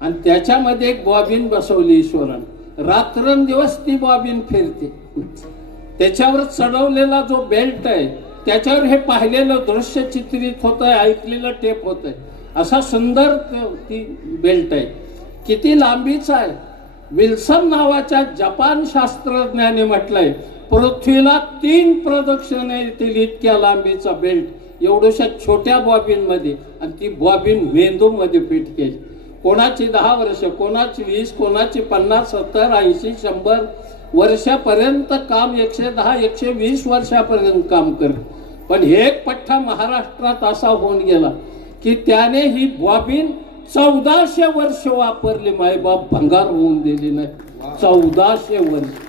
आणि त्याच्यामध्ये एक बॉबिन बसवली ईश्वराने. रात्रंदिवस ती बॉबिन फिरते. त्याच्यावर चढवलेला जो बेल्ट आहे त्याच्यावर हे पाहिलेलं दृश्य चित्रित होत आहे, ऐकलेलं टेप होत आहे. असा सुंदर ती बेल्ट आहे. किती लांबीचा आहे. विल्सन नावाच्या जपान शास्त्रज्ञाने म्हटलंय पृथ्वीला 3 प्रदक्षिणे येतील इतक्या लांबीचा बेल्ट एवढ्याशा छोट्या बॉबिन मध्ये. आणि ती बॉबिन मेंदू मध्ये फिट केली. कोणाची 10 वर्ष, कोणाची 20, कोणाची 50, 70, 80, 100 वर्षापर्यंत काम, 110, 120 वर्षापर्यंत काम कर. पण एक पठ्ठा महाराष्ट्रात असा होऊन गेला की त्याने ही बॉबिन 1400 वर्ष वापरली मायबाप. भंगार होऊन दिली नाही. 1400 वर्ष.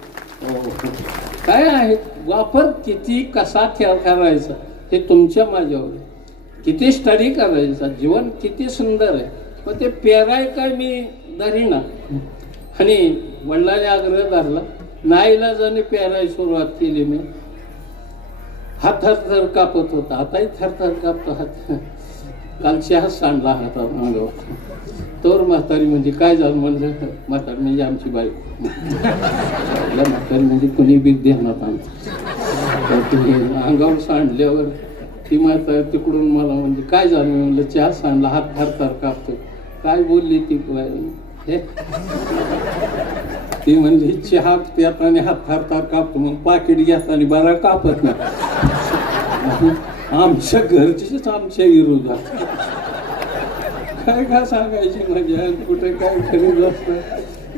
काय आहे वापर, किती कसा खेळ करायचा हे तुमच्या माझ्यावर. किती स्टडी करायचा. जीवन किती सुंदर आहे. मग ते पेराय काय मी दरीना. आणि वडिलांनी आग्रह धरला, नाईलाजाने प्यारायला सुरुवात केली मी. हात थरथर कापत होता, आताही थरथर कापतो हात. काल चहा सांडला हातात अंगावर. तर म्हातारी म्हणजे काय झालं म्हणलं, म्हातारी म्हणजे आमची बायको. म्हातारी म्हणजे कुणी बी ध्यानात आणतं. अंगावर सांडल्यावर ती म्हातारी तिकडून मला म्हणजे काय झालं म्हणलं, चहा सांडला हात थरथर कापतो. काय बोलली ती हे, ती म्हणजे चहा पिताना हात थरथर कापतो, मग पाकिट घेताना बरा कापत नाही. आमच्या घरचीच आमच्या विरोधात. काय काय सांगायची मजा, कुठे काय खरीद असतं.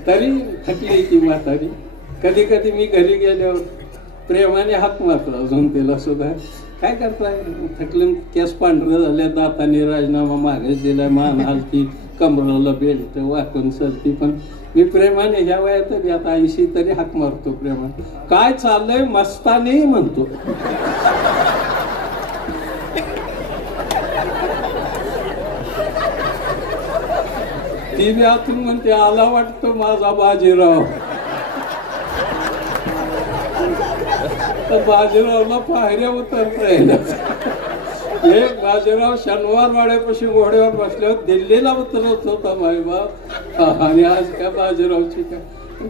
तरी थकली ती म्हातारी. कधी कधी मी घरी गेल्यावर प्रेमाने हाक मारतो अजून तिला सुद्धा. काय करताय, थकलं, केस पांढरं झाल्या, दाताने राजीनामा मागेच दिला, मान हलती, कमराला बेल्ट वाकून चलती. पण मी प्रेमाने ह्या वयात बी आता 80 तरी हाक मारतो प्रेमाने. काय चाललंय मस्तानी म्हणतो. ती बी आतून म्हणते, आला वाटतो माझा बाजीराव. तर बाजीरावला पायऱ्या उतरता येणार. एक बाजीराव शनिवार वाड्यापाशी घोड्यावर बसल्यावर दिल्लीला उतरत होता मायबाप. आणि आज काय बाजीरावची काय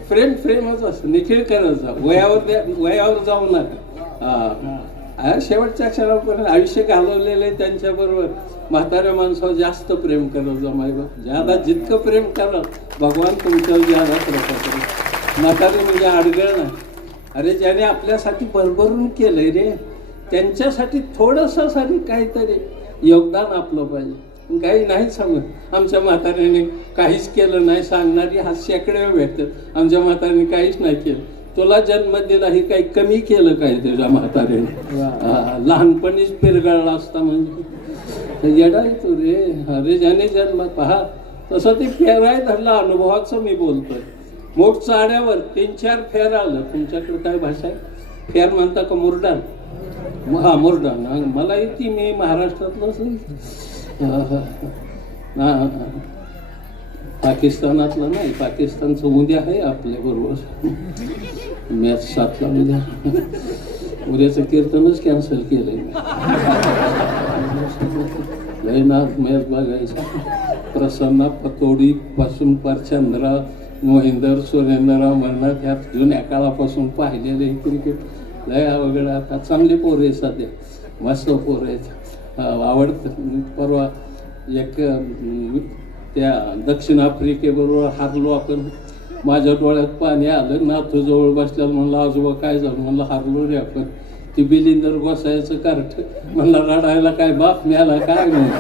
फ्रेमच असतं. निखिल करत जा, वयावर जाऊ नका. शेवटच्या क्षणापर्यंत आयुष्य घालवलेले त्यांच्या बरोबर म्हाताऱ्या माणसावर जास्त प्रेम करत जा मायबाप. ज्यादा जितकं प्रेम करा भगवान तुमच्यावर ज्यादा कृपा करेल. म्हातारे म्हणजे आडगळ नाही. अरे ज्याने आपल्यासाठी भरभरून केलंय रे, त्यांच्यासाठी थोडंसं सारी काहीतरी योगदान आपलं पाहिजे. काही नाही सांगत. आमच्या म्हाताऱ्याने काहीच केलं नाही सांगणारी हा शेकडे भेटतात. आमच्या म्हाताऱ्याने काहीच नाही केलं. तुला जन्म दिला हे काही कमी केलं काय तुझ्या म्हाताऱ्याने? लहानपणीच पिरगाळला असता म्हणजे येडा तू रे. अरे ज्याने जन्म पहा तसं ते फेराय धरला. अनुभवाचं मी बोलतोय. मोठ चाड्यावर 3-4 फेर आलं. तुमच्याकडे काय भाषा आहे? फेर म्हणता का मुरडान? हा मुरडान. मला येते, मी महाराष्ट्रातलंच. पाकिस्तानातलं नाही. पाकिस्तानचं उद्या आहे आपल्या बरोबर मॅच 7ला. उद्याचं कीर्तनच कॅन्सल केलंय. लयनाथ मॅच बघायचा. प्रसन्ना पतोडी पासून परचंद्रा, मोहिंदर, सुरेंद्र, अमरनाथ ह्या जुन्या काळापासून पाहिलेले क्रिकेट लय अवघड. आता चांगले पोरं आहेत सध्या, मस्त पोरं आहेत, आवडतं. परवा एक त्या दक्षिण आफ्रिकेबरोबर हारलो आपण. माझ्या डोळ्यात पाणी आलं. नातूजवळ बसल्याला म्हणलं, आजोबा काय झालं? म्हणलं हारलो रे आपण. ती बिलिंदर गोसायचं कार्ट. म्हणलं रडायला काय बाप मिळाला काय म्हणून.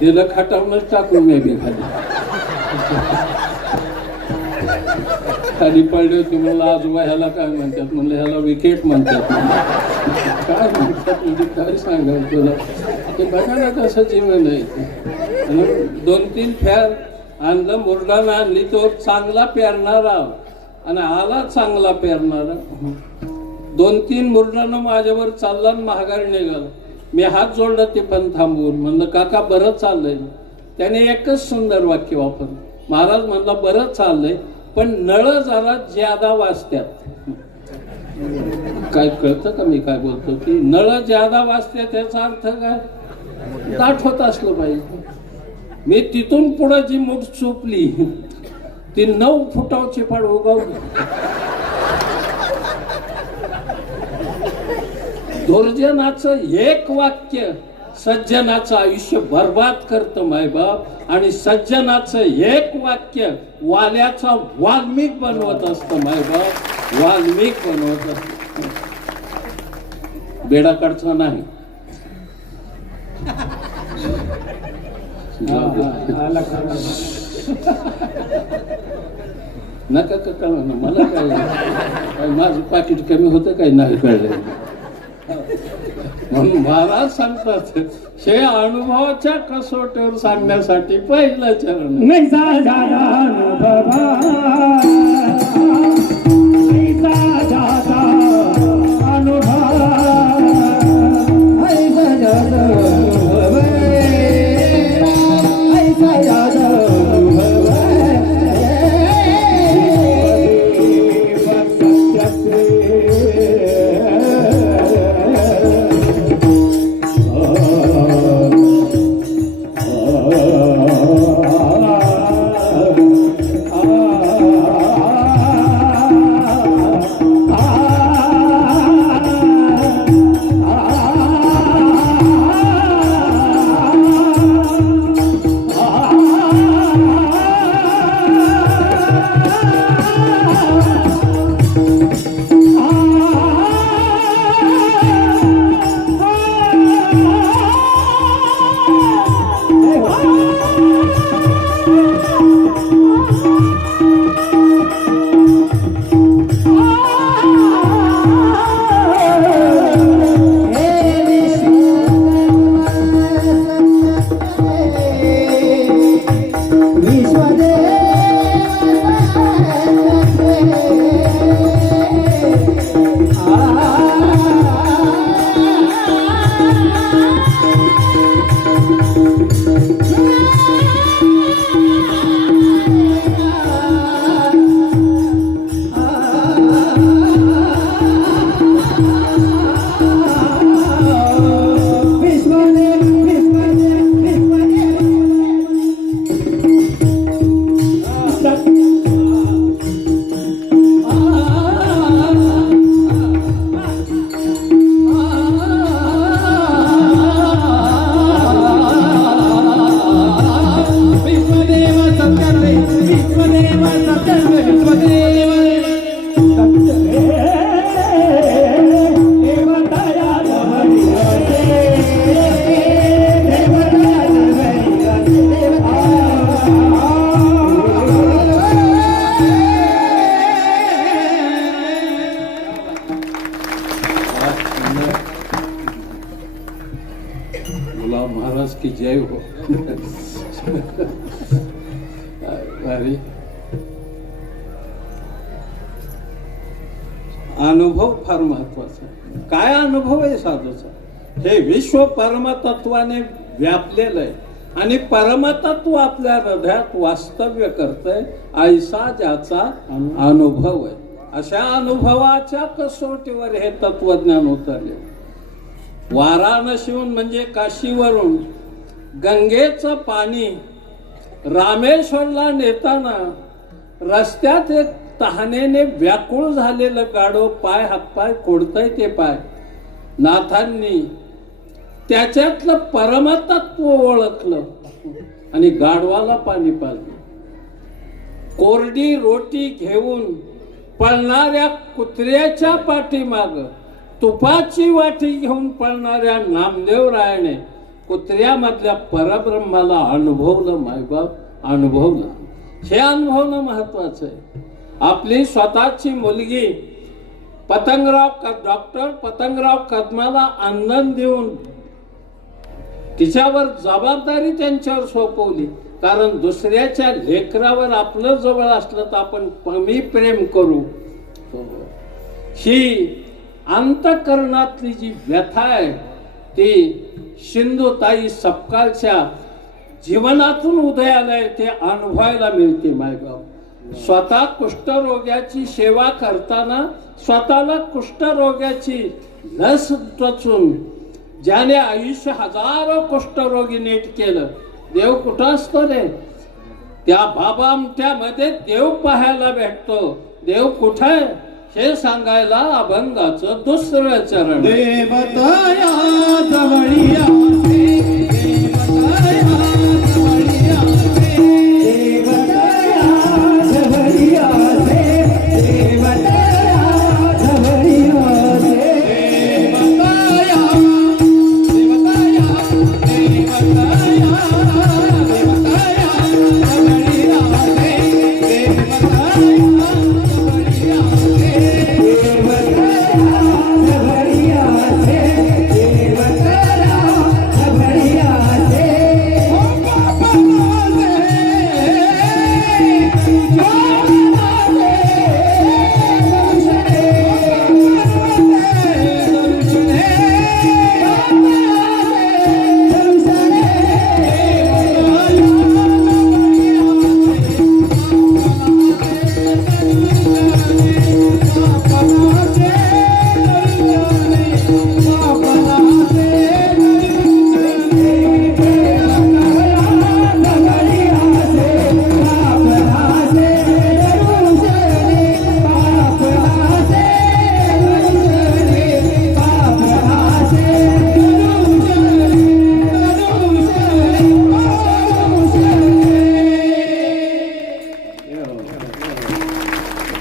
दिलं खटावूनच टाकून मी बी खाली पडली होती. म्हणलं आजोबा ह्याला काय म्हणतात? म्हणलं ह्याला विकेट म्हणतात. काय म्हणतात म्हणजे काय सांगाल तुला? ते बघा ना कसं जीवन आहे. 2-3 फेर आणलं, मुरडानं आणली. तो चांगला पेरणारा आणि आला चांगला पेरणारा. 2-3 मुरडानं माझ्यावर चालला आणि महागारी निघाला. मी हात जोडला ते पण थांबवून. म्हणलं काका बरं चाललंय. त्याने एकच सुंदर वाक्य वापरलं. महाराज म्हणला बरं चाललंय पण नळ जरा ज्यादा वाजत्यात. काय कळतं का मी काय बोलतो? की नळ ज्यादा वाजत्यात याचा अर्थ काय? दाट होत असलं पाहिजे. मी तिथून पुढे जी मूठ चुपली ती 9 फुटावची फाड उगवली. दुर्जनाचं एक वाक्य सज्जनाचं आयुष्य बर्बाद करतं मायबाप. आणि सज्जनाचं एक वाक्य वाल्याचा वाल्मिक बनवत असतं मायबाप. वाल्मिक बनवत असत, बेडाकडचा नाही. नका का कळलं ना मला. काय माझं पाकिट कमी होतं काय नाही कळलं. म्हणून महाराज सांगतात हे अनुभवाच्या कसोटीवर सांगण्यासाठी पहिलं चरण. भारी अनुभव फार महत्वाचा आहे. काय अनुभव आहे साधूचा? हे विश्व परमतत्वाने व्यापलेलं आहे आणि परमतत्व आपल्या हृदयात वास्तव्य करतंय, ऐसा ज्याचा अनुभव आहे. अशा अनुभवाच्या कसोटीवर हे तत्वज्ञान उतरले. वाराणसीहून म्हणजे काशीवरून गंगेचं पाणी रामेश्वरला नेताना रस्त्यात एक तहानेने व्याकुळ झालेलं गाढव पाय हातपाय कोडतय. ते पाय नाथांनी त्याच्यातलं परमतत्व ओळखलं आणि गाढवाला पाणी पाजलं. कोरडी रोटी घेऊन पळणाऱ्या कुत्र्याच्या पाठीमाग तुपाची वाटी घेऊन पळणाऱ्या नामदेवरायाने कुत्र्यामधल्या परब्रह्माला अनुभवलं. मायबाप अनुभवलं. हे अनुभवणं महत्वाचं आहे. आपली स्वतःची मुलगी डॉक्टर पतंगराव कदमाला अंधन देऊन तिच्यावर जबाबदारी त्यांच्यावर सोपवली. कारण दुसऱ्याच्या लेकरावर आपलं जवळ असलं तर आपण कमी प्रेम करू. ही अंतःकरणातली जी व्यथा आहे ती सिंधुताई सपकाळच्या जीवनातून उदयालय ते अनुभवायला मिळते. मायबाप स्वतः कुष्ठरोग्याची सेवा करताना स्वतःला कुष्ठरोग्याची लस टोचून ज्याने आयुष्य हजारो कुष्ठरोगी नीट केलं. देव कुठं असतो रे? त्या बाबा आमट्यामध्ये देव पाहायला भेटतो. देव कुठे हे सांगायला अभंगाचं दुसरं चरण. देवताया जवळिया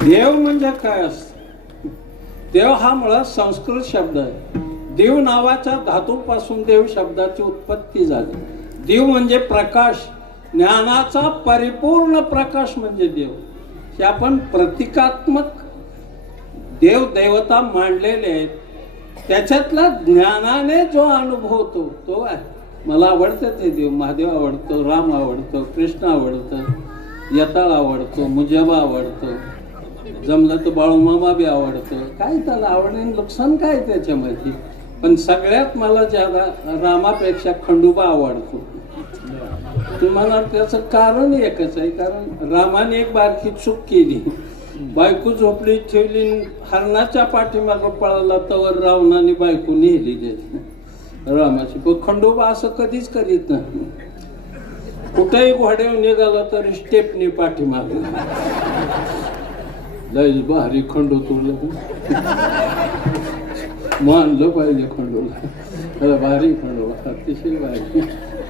देव म्हणजे काय असतं? देव हा मुळात संस्कृत शब्द आहे. देव नावाच्या धातूपासून देव शब्दाची उत्पत्ती झाली. देव म्हणजे प्रकाश, ज्ञानाचा परिपूर्ण प्रकाश म्हणजे देव. हे आपण प्रतिकात्मक देव देवता मांडलेले आहेत. त्याच्यातला ज्ञानाने जो अनुभवतो तो आहे. मला आवडतं ते देव. महादेव आवडतो, राम आवडतो, कृष्ण आवडतं, यताळ आवडतो, मुजबा आवडतो, जमलं तर बाळूमामा बी आवडतं. काय त्याला आवडणे नुकसान काय त्याच्यामध्ये? पण सगळ्यात मला ज्यादा रामापेक्षा खंडोबा आवडतो. तुम्हाला त्याचं कारण एकच आहे. कारण रामाने एक बारकी चूक केली. बायको झोपली ठेवली, हरणाच्या पाठीमागं पळाला तर रावणाने बायको नेली त्याची रामाची. पण खंडोबा असं कधीच करीत नाही. कुठेही घोड्यावर निघाला तर स्टेपनी पाठीमागं. लय भारी खंडो तुला मानलं पाहिजे. खंडोला भारी खंडोबा, अतिशय भारी.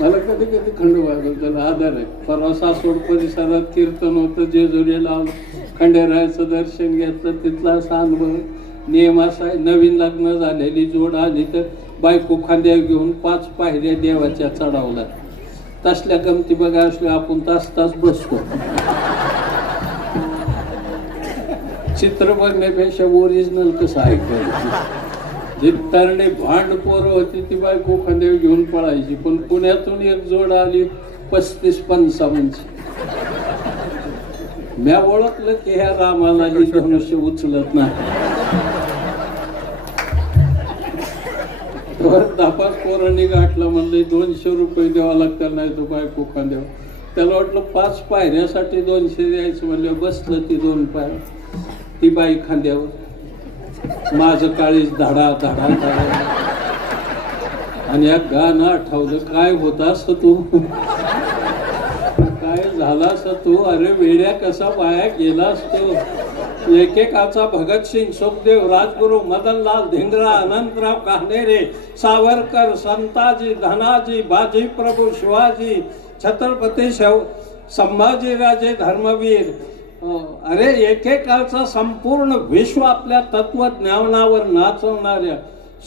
मला कधी कधी खंडोबा त्याला आधार आहे. परवा सासवड परिसरात कीर्तन होतं, जेजुरीला खंडेरायाचं दर्शन घेतलं. तिथला असा अनुभव. नियम असा आहे, नवीन लग्न झालेली जोड आली तर बायको खांद्या घेऊन 5 पायऱ्या देवाच्या चढावला. तसल्या गमती बघा असल्या आपण तास बसतो. चित्र बघण्यापेक्षा ओरिजिनल कसं ऐकायचं. जी तरणे भांड पोरं होती ती बायको खांद्यावर घेऊन पळायची. पण पुण्यातून एक जोड आली 35-55. म्या ओळखलं की ह्या रामाला ही धनुष्य उचलत नाही. तर 10-5 पोरांनी गाठलं, म्हणलं 200 रुपये द्यावा लागतात, नाही तो बायको खांद्यावर. त्याला वाटलं 5 पायऱ्यासाठी 200 द्यायचं, म्हणलं बसलं ती 2 पायऱ्या, ती बाई खांद्यावर, माझं काळीज धाडा धाडा धाडा. आणि या गाणं आठवलं, काय होता असं तू, काय झाला असं तू, अरे वेड्या कसा वाया गेला असतो. एकेकाचा भगतसिंग, सुखदेव, राजगुरू, मदनलाल धिंगरा, अनंतराव कान्हेरे, सावरकर, संताजी, धनाजी, बाजी प्रभू शिवाजी, छत्रपती संभाजीराजे धर्मवीर. अरे एकेकाचं संपूर्ण विश्व आपल्या तत्वज्ञानावर नाचवणाऱ्या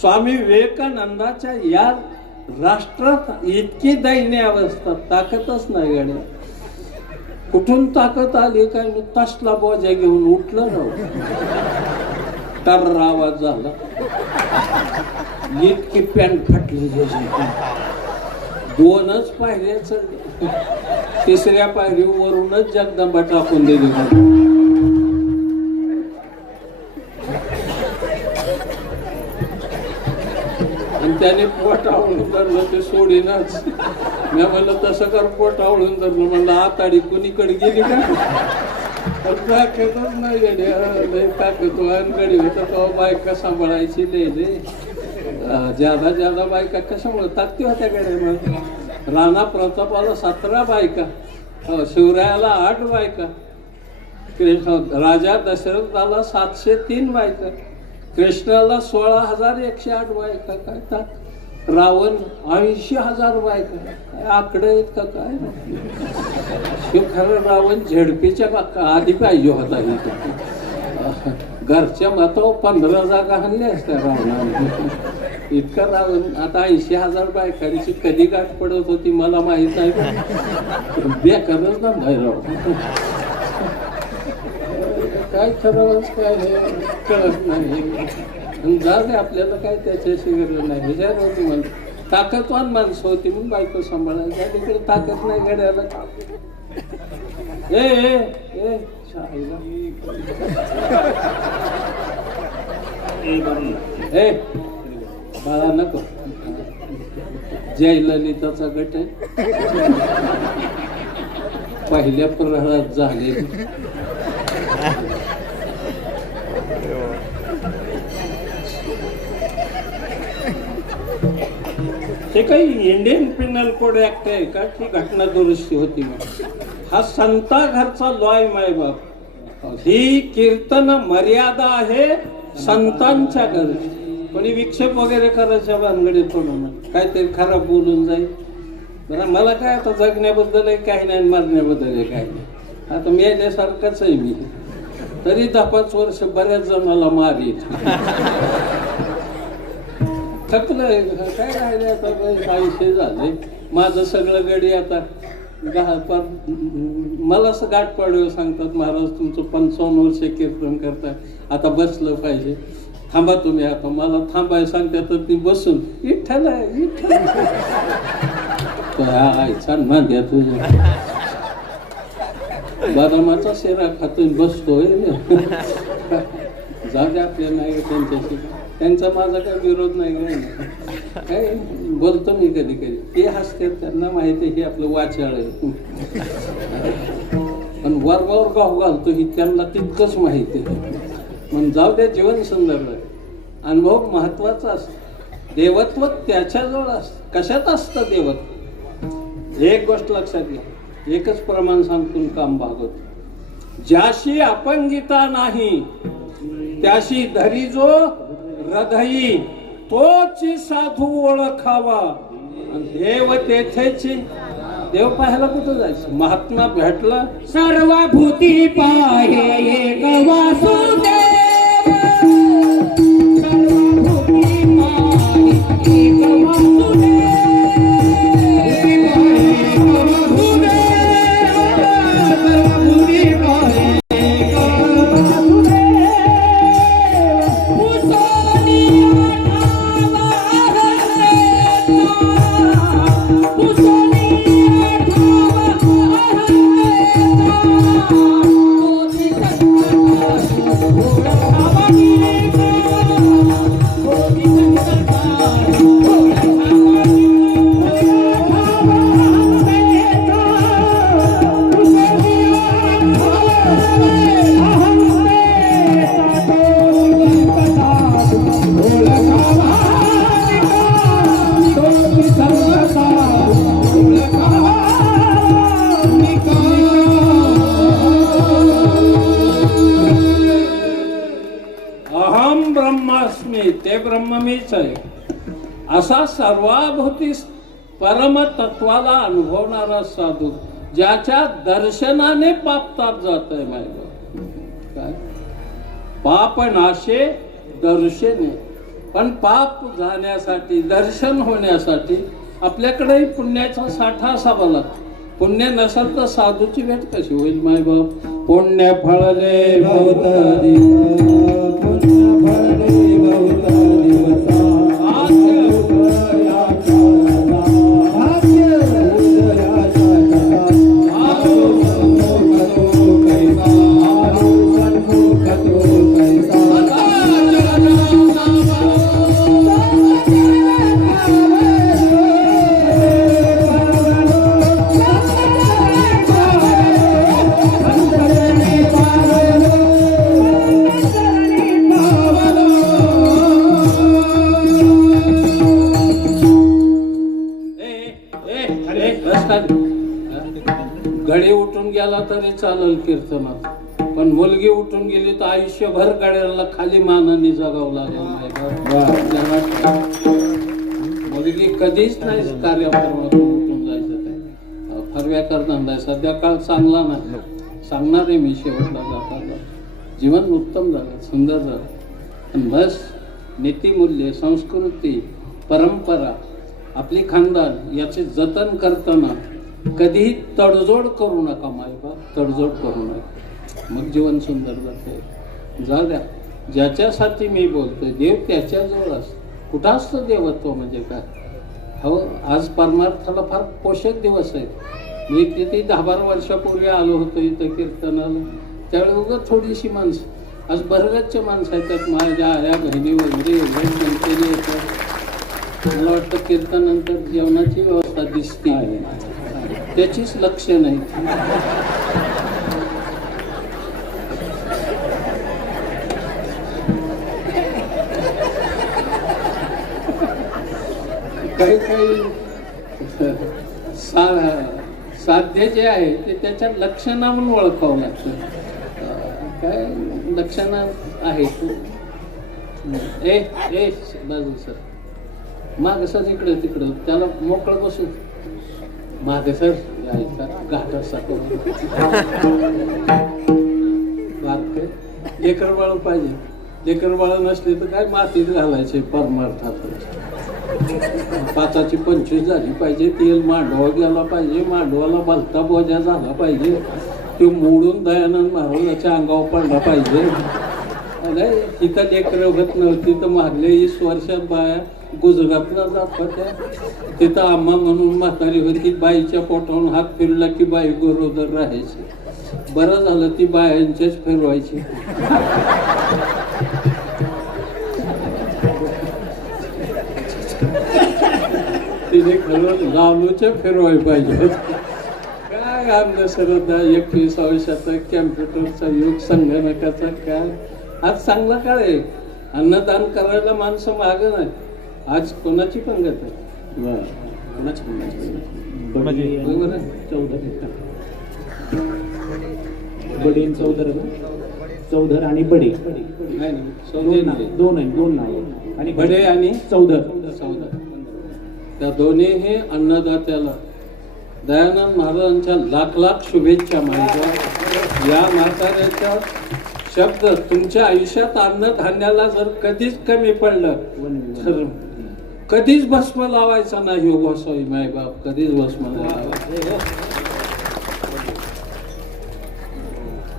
स्वामी विवेकानंदाच्या या राष्ट्रात इतकी दयनीय अवस्था, ताकदच नाही गाड्या. कुठून ताकद आली काय, तसला बोजा घेऊन उठलं राव, टर्र आवाज झाला, इतकी पॅन्ट फाटली त्याची. 2च पायऱ्या चढले, 3ऱ्या पायरीवरूनच जगदंबा टाकून दिली. आणि त्याने पोट आवळून धरलं, ते सोडीनाच. मी म्हणलं तसं कर, पोट आवळून धरलं, म्हणलं आताडी कुणीकडे गेली का, ताकदच नाही गेली. लय ताकद अनगडी होतं तेव्हा बायका सांभाळायची, लय ज्यादा बायका कशामुळे ताकदी होत्या गड्या. राणा प्रतापाला 17 बायका, शिवरायाला 8 बायका, राजा दशरथाला 703 बायका, कृष्णाला 16,108 बायका. काय ता रावण 80,000 बायका. काय आकडे आहेत का काय. खरं रावण झेडपीच्या आधी पाहिजे होता. घरच्या मतावर 15 जागा आणल्या असत्या रावणाने. इतका रावण. आता 80,000 बायकांची कधी गाठ पडत होती मला माहित नाही, बेकारच धंदा राव. काय ठरवच काय हे कळत नाही. जाऊ आपल्याला काय त्याच्याशी गरज नाही. विचार होती मला, ताकदवान माणसं होती म्हणून बायको सांभाळायला. तिकडे ताकद नाही गड्याला. बाळा नको, जय ललिताचा गट आहे, पहिल्या प्रहरात झाले. ते काही इंडियन पिनल कोड ऍक्ट आहे का की घटना दुरुस्ती होती. हा संता घरचा लॉय माय बाप. ही कीर्तन मर्यादा आहे संतांच्या घरी. कोणी विक्षेप वगैरे करायच्या भानगडीत पडून काहीतरी खराब बोलून जाईल. बरं मला काय आता जगण्याबद्दल आहे काही नाही, मरण्याबद्दल आहे काही नाही. आता मेल्यासारखंच आहे मी. तरी 10-5 वर्ष बऱ्याच जणाला मारीत थकलंय. काय राहिले आता 40 झाले. माझं सगळं गडी आता मला असं गाठ पाडवे सांगतात, महाराज तुमचं 55 वर्ष कीर्तन करताय, आता बसलं पाहिजे. थांबा तुम्ही. आता मला थांबाय सांगता तर ती बसून विठ्ठल आहे विठ्ठल छान मांद्या तुझ्या बदामाचा शेरा खातून बसतोय. जाऊ द्या आपल्या नाही त्यांच्याशी, त्यांचा माझा काही विरोध नाही. काय बोलतो मी कधी कधी, ते हसतात, त्यांना माहिती आहे हे आपलं वाचाळ आहे. पण वरवर गाव घालतो ही त्यांना तितकंच माहिती आहे. म्हणून जाऊ द्या, जीवन सुंदर आहे, अनुभव महत्वाचा असतो. देवत्व त्याच्याजवळ असत. कशात असतं देवत्व? एक गोष्ट लक्षात घ्या, एकच प्रमाण सांगतो काम भागवत. ज्याशी अपंगिता नाही त्याशी धरी जो हृदयी, तोची साधू ओळखावा. देव तेथेची. देव पाहायला कुठं जायचं? महात्मा भेटला. सर्वभूती पाहे एक वासुदेव, सर्वभूती पाहे एक वासुदेव, सर्वभूती पाहे एक वासुदेव. पुसोनी आठावा पुसोनी आठावा ते ब्रह्म मीच आहे असा सर्वाभूती परमतत्वाला अनुभवणारा साधू ज्याच्या दर्शनाने पाप ताप जात आहे माहिती काय पाप नाशे दर्शने पण पाप जाण्यासाठी दर्शन होण्यासाठी आपल्याकडेही पुण्याचा साठा असावा लागतो पुण्य नसेल तर साधूची भेट कशी होईल माय बाप पुण्य फळले भवतारी गडी उठून गेला तरी चालेल कीर्तनात पण मुलगी उठून गेली तर आयुष्यभर गड्याला खाली मानाने जगावं लागेल मुलगी कधीच नाही कार्यक्रमातून उठून जायचं फरव्या करणार सध्या काळ चांगला नाही सांगणार आहे मी शेवटला जाताना जीवन उत्तम झालं सुंदर झालं आणि बस नीतिमूल्य संस्कृती परंपरा आपली खानदान याचे जतन करताना कधीही तडजोड करू नका मायबा तडजोड करू नका मग जीवन सुंदर जाते जाऊ द्या ज्याच्यासाठी मी बोलतोय देव त्याच्याजवळ असतो कुठं असतं देवत्व म्हणजे काय हो आज परमार्थाला फार पोषक दिवस आहेत मी किती 10-12 वर्षापूर्वी आलो होतो इथं कीर्तनाला त्यावेळी उगाच थोडीशी माणसं आज बरगतचे माणसं आहेत त्यात माझ्या आया बहिणी वगैरे एवढे जनतेने येतात मला वाटतं कीर्तनानंतर जेवणाची व्यवस्था दिसते त्याचीच लक्ष नाही काही काही साध्य जे आहे ते त्याच्या लक्षणावरून ओळखावं लागतं काय लक्षणं आहेत ए ए बाजू सर माग सर इकडं तिकडं त्याला मोकळं बसू मागे सर यायचा घाटाचा लेकर बाळ पाहिजे लेकर बाळ नसले तर काय मातीत घालायचे परमार्थात 5ची 25 झाली पाहिजे तेल मांडवा गेला पाहिजे मांडवाला भलता बोजा झाला पाहिजे तो मोडून दयानंद महाराजाच्या अंगावर पडला पाहिजे अरे इथं लेकर होत नव्हती तर मागल्या 20 वर्षात बाया गुजरातला जात होत्या तिथं आम्हा म्हणून म्हातारी होती बाईच्या पोटावरून हात फिरला की बाई गरोदर राहायची बरं झालं ती बायांचेच फिरवायची तिने खरं लालूचे फिरवाय पाहिजे काय आमच्या श्रद्धा 21व्या शतक कॅम्प्युटरचा युग संगणकाचा काय आज चांगला काळ आहे अन्नदान करायला माणसं मागं नाही आज कोणाची पंगत आहे कोणाची बरोबर आहे 14 बडीन चौधर आणि बडे नाही नाही दोन नाव आणि बडे आणि चौधर त्या दोन्ही हे अन्नदात्याला दयानंद महाराजांच्या लाख शुभेच्छा माहिती या म्हाताऱ्याच्या शब्द तुमच्या आयुष्यात अन्नधान्याला जर कधीच कमी पडलं तर कधीच भस्म लावायचा नाही हो गोसाई माय बाप कधीच भस्म लावायचा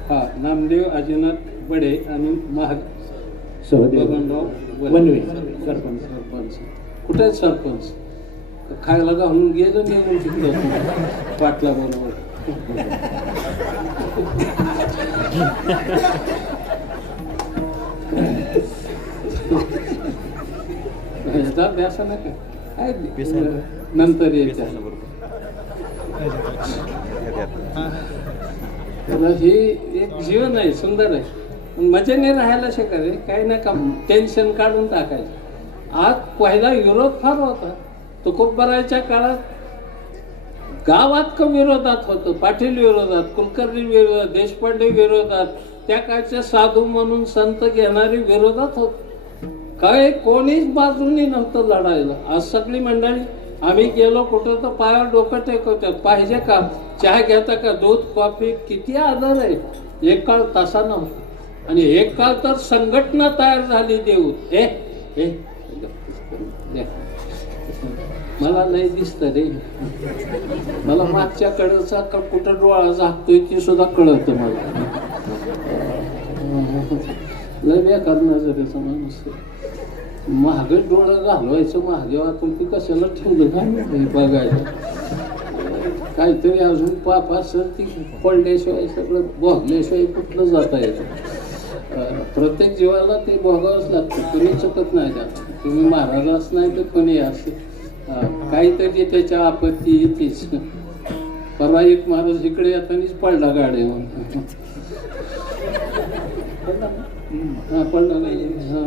हा नामदेव अजिनाथ बडे आणि वनवे सरपंच कुठे आहेत सरपंच खायला घालून गेलं निघून तिकडं पाटला बरोबर असं नका काय नंतर यायचं हे एक जीवन आहे सुंदर आहे पण मजेने राहायला शिकायचे काही नका टेन्शन काढून टाकायचं आज पहिला विरोध फार होता तुकोबरायच्या काळात गावात विरोधात होतं पाटील विरोधात कुलकर्णी विरोधात देशपांडे विरोधात त्या काळच्या साधू म्हणून संत घेणारे विरोधात होत काय कोणीच बाजूनी नव्हतं लढायला. आज सगळी मंडळी आम्ही गेलो कुठं तर पायावर डोकं टेकवतात, पाहिजे का, चहा घेता का, दूध कॉफी, किती आदर आहे. एक काळ तसा नव्हता आणि एक काळ तर संघटना तयार झाली देऊ. ए ए मला लय दिसत रे, मला मागच्या कडचा कुठं डोळा झाकतोय ते सुद्धा कळत मला. लय बेकार नजरेचा माणूस महाग डोळं घालवायचं, महागे वाचून ती कशाला ठेवलं काय बघायला. काहीतरी अजून पाप असेल ती पडल्याशिवाय सगळं भोगल्याशिवाय कुठलं जाता येतं. प्रत्येक जीवाला ते भोगावंच लागतं, कोणी चुकत नाही का. तुम्ही महाराजाच नाही तर कोणी असे काहीतरी त्याच्या आपत्ती येतेच. परवा एक महाराज इकडे येतानाच पडला गाडीवर. हा पडला नाही. हा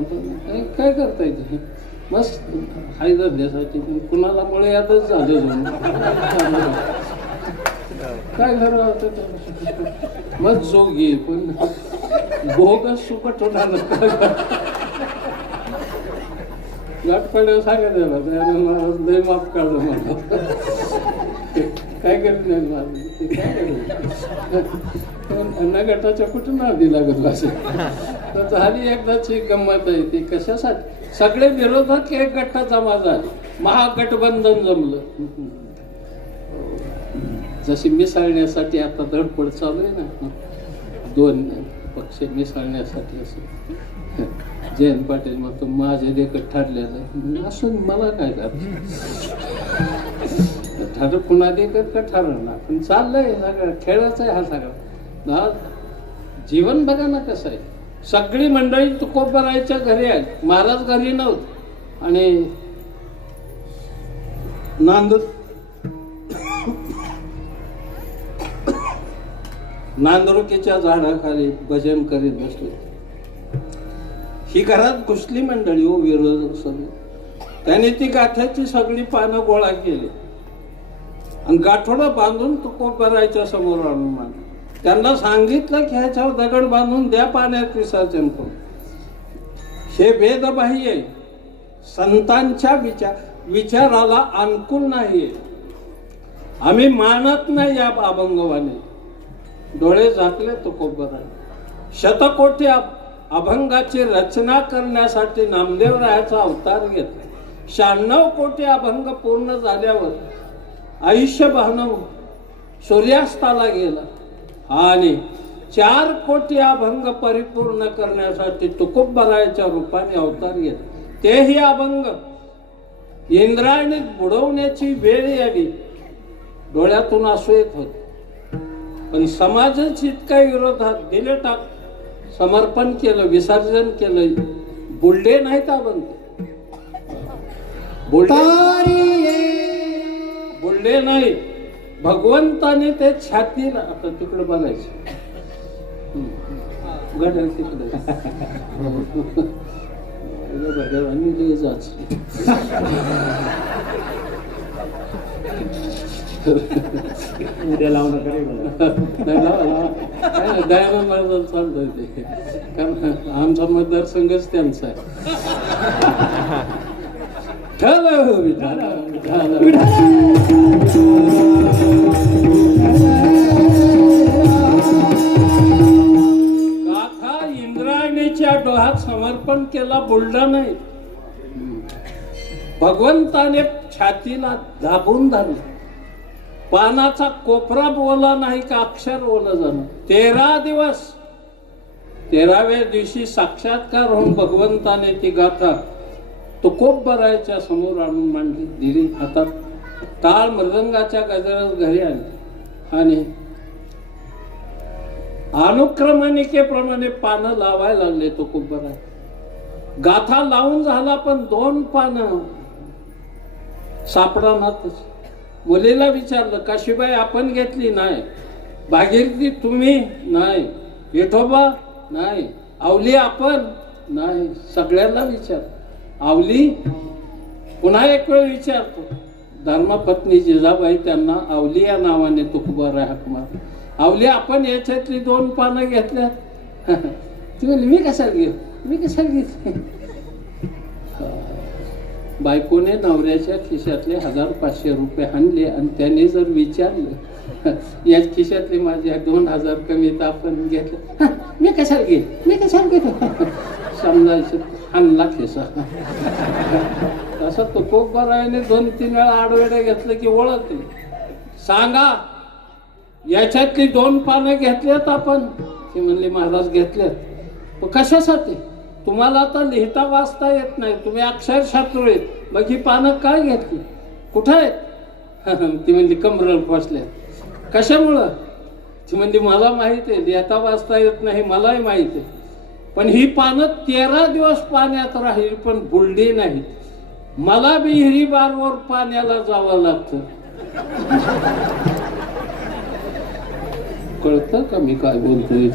काय करता येते मस्त हाय धंद्यासाठी, कुणाला मुळे यातच झालं काय खरं होतं मग जोगी पण भोगच सुकट होणार. गाठ पडल्यावर सांगायला त्याने महाराज लय माफ काढलं मला. काय करत नाही महाराज ते काय करत अन्ना गटाच्या कुठून आधी लागत असेल. तर झाली एकदाची गंमत आहे ती. कशासाठी सगळे विरोधक एक गट्टा जमा झाले, महागठबंधन जमलं. जशी मिसळण्यासाठी आता धडपड चालू आहे ना, दोन पक्ष मिसळण्यासाठी. असं जयंत पाटील म्हणतो माझे देखत ठरलेलं असून मला काय करायचं, ठर पुन्हा देखत का ठरवणार. पण चाललंय सगळं खेळाचा आहे हा सगळा. जीवन बघा ना कसं आहे. सगळी मंडळी तुकोबरायच्या घरी आहे, महाराज घरी नव्हत. आणि नांदरुकीच्या झाडाखाली भजन करीत बसले. ही घरात घुसली मंडळी हो विरोधक सगळे. त्याने ती गाठ्याची सगळी पानं गोळा केली आणि गाठोडा बांधून तुकोबरायच्या समोर आणून मांडला. त्यांना सांगितलं की ह्याच्यावर दगड बांधून द्या, पाण्यात विसर्जन करून. हे वेदबाह्य संतांच्या विचाराला अनुकूल नाहीये. आम्ही मानत नाही या अभंगवाने. डोळे झाकले तुकोबराय. शतकोटी अभंगाची रचना करण्यासाठी नामदेवरायाचा अवतार घेतला. 96 कोटी अभंग पूर्ण झाल्यावर आयुष्य बहनव सूर्यास्ताला गेला आणि 4 कोटी अभंग परिपूर्ण करण्यासाठी तुकोबरायाच्या रूपाने अवतार घेतला. तेही अभंग इंद्रायणीत बुडवण्याची वेळ यावी, डोळ्यातून आसू येत होते. पण समाजाच इतका विरोधात दिले टाक, समर्पण केलं, विसर्जन केलं. बुलडे नाहीत अभंग, बुलडे नाही. भगवंताने ते छातीला, आता तिकडे बघायचं गड्या तिकडे भगवानी जाच. उद्या लावून दयानंद महाराज चालतंय ते, कारण आमचा मतदारसंघच त्यांचा आहे. गाथा इंद्रायणीच्या डोहात समर्पण केला, बुलढा नाही. भगवंताने छातीला दाबून धरलं. पानाचा कोपरा बोला नाही का अक्षर ओलं जाणं. 13 दिवस, 13व्या दिवशी साक्षात्कार होऊन भगवंताने ती गाथा तुकोबरायच्या समोर आणून मांडली, दिली हातात. टाळ मृदंगाच्या गजरात घरी आली आणि अनुक्रमणिकेप्रमाणे पानं लावायला लागले तुकोबराय. गाथा लावून झाला पण 2 पानं सापडानातच. मुलीला विचारलं, काशीबाई आपण घेतली? नाही. भागीरथी तुम्ही? नाही. विठोबा? नाही. आवली आपण? नाही. सगळ्यांना विचार. आवली? पुन्हा एक वेळ विचारतो. धर्मपत्नी जिजाबाई त्यांना आवली या नावाने तुकोबराय हाक मारला. आवली आपण याच्यातली 2 पानं घेतल्यात? ती म्हणली मी कशाला घेत, मी कशाला घेतली. बायकोने नवऱ्याच्या खिशातले 1500 रुपये आणले आणि त्याने जर विचारलं याच खिशातले माझे 2000 कमी तर आपण घेतलं, मी कशाला घे, मी कशाला घेतो समजायचं, आणला खिसा. तसं तो कोकबराने 2-3 वेळा आडवेडे घेतलं की ओळखले. सांगा याच्यातली 2 पानं घेतल्यात आपण? ती म्हणली महाराज घेतल्यात. कशासाठी? तुम्हाला आता लिहिता वाचता येत नाही, तुम्ही अक्षरशास्त्र आहेत, मग ही पानं काय घेतली, कुठं आहेत? ती म्हणली कमरेवर पोचल्यात. कशामुळं? ती म्हणली मला माहित आहे, लिहिता वाचता येत नाही मलाही माहित आहे, पण ही पानं 13 दिवस पाण्यात राहील पण बुलडी नाही. मला विहिरी बारवर पाण्याला जावं लागतं. कळतं का मी काय बोलतोय?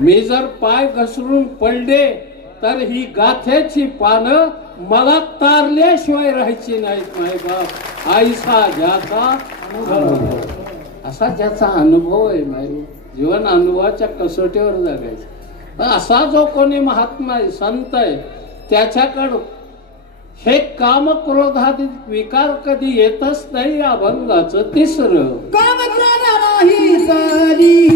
मी जर पाय घसरून पडले तर ही गाथ्याची पानं मला तारल्याशिवाय राहायची नाहीत. माय बाप आईसा ज्याचा अनुभव, असा ज्याचा अनुभव आहे माय, जीवन अनुभवाच्या कसोटीवर जगायचं. असा जो कोणी महात्मा आहे, संत आहे, त्याच्याकडं हे काम क्रोधादी विकार कधी येतच नाही. अभंगाचं 3रं काम क्रोध नाही सारी,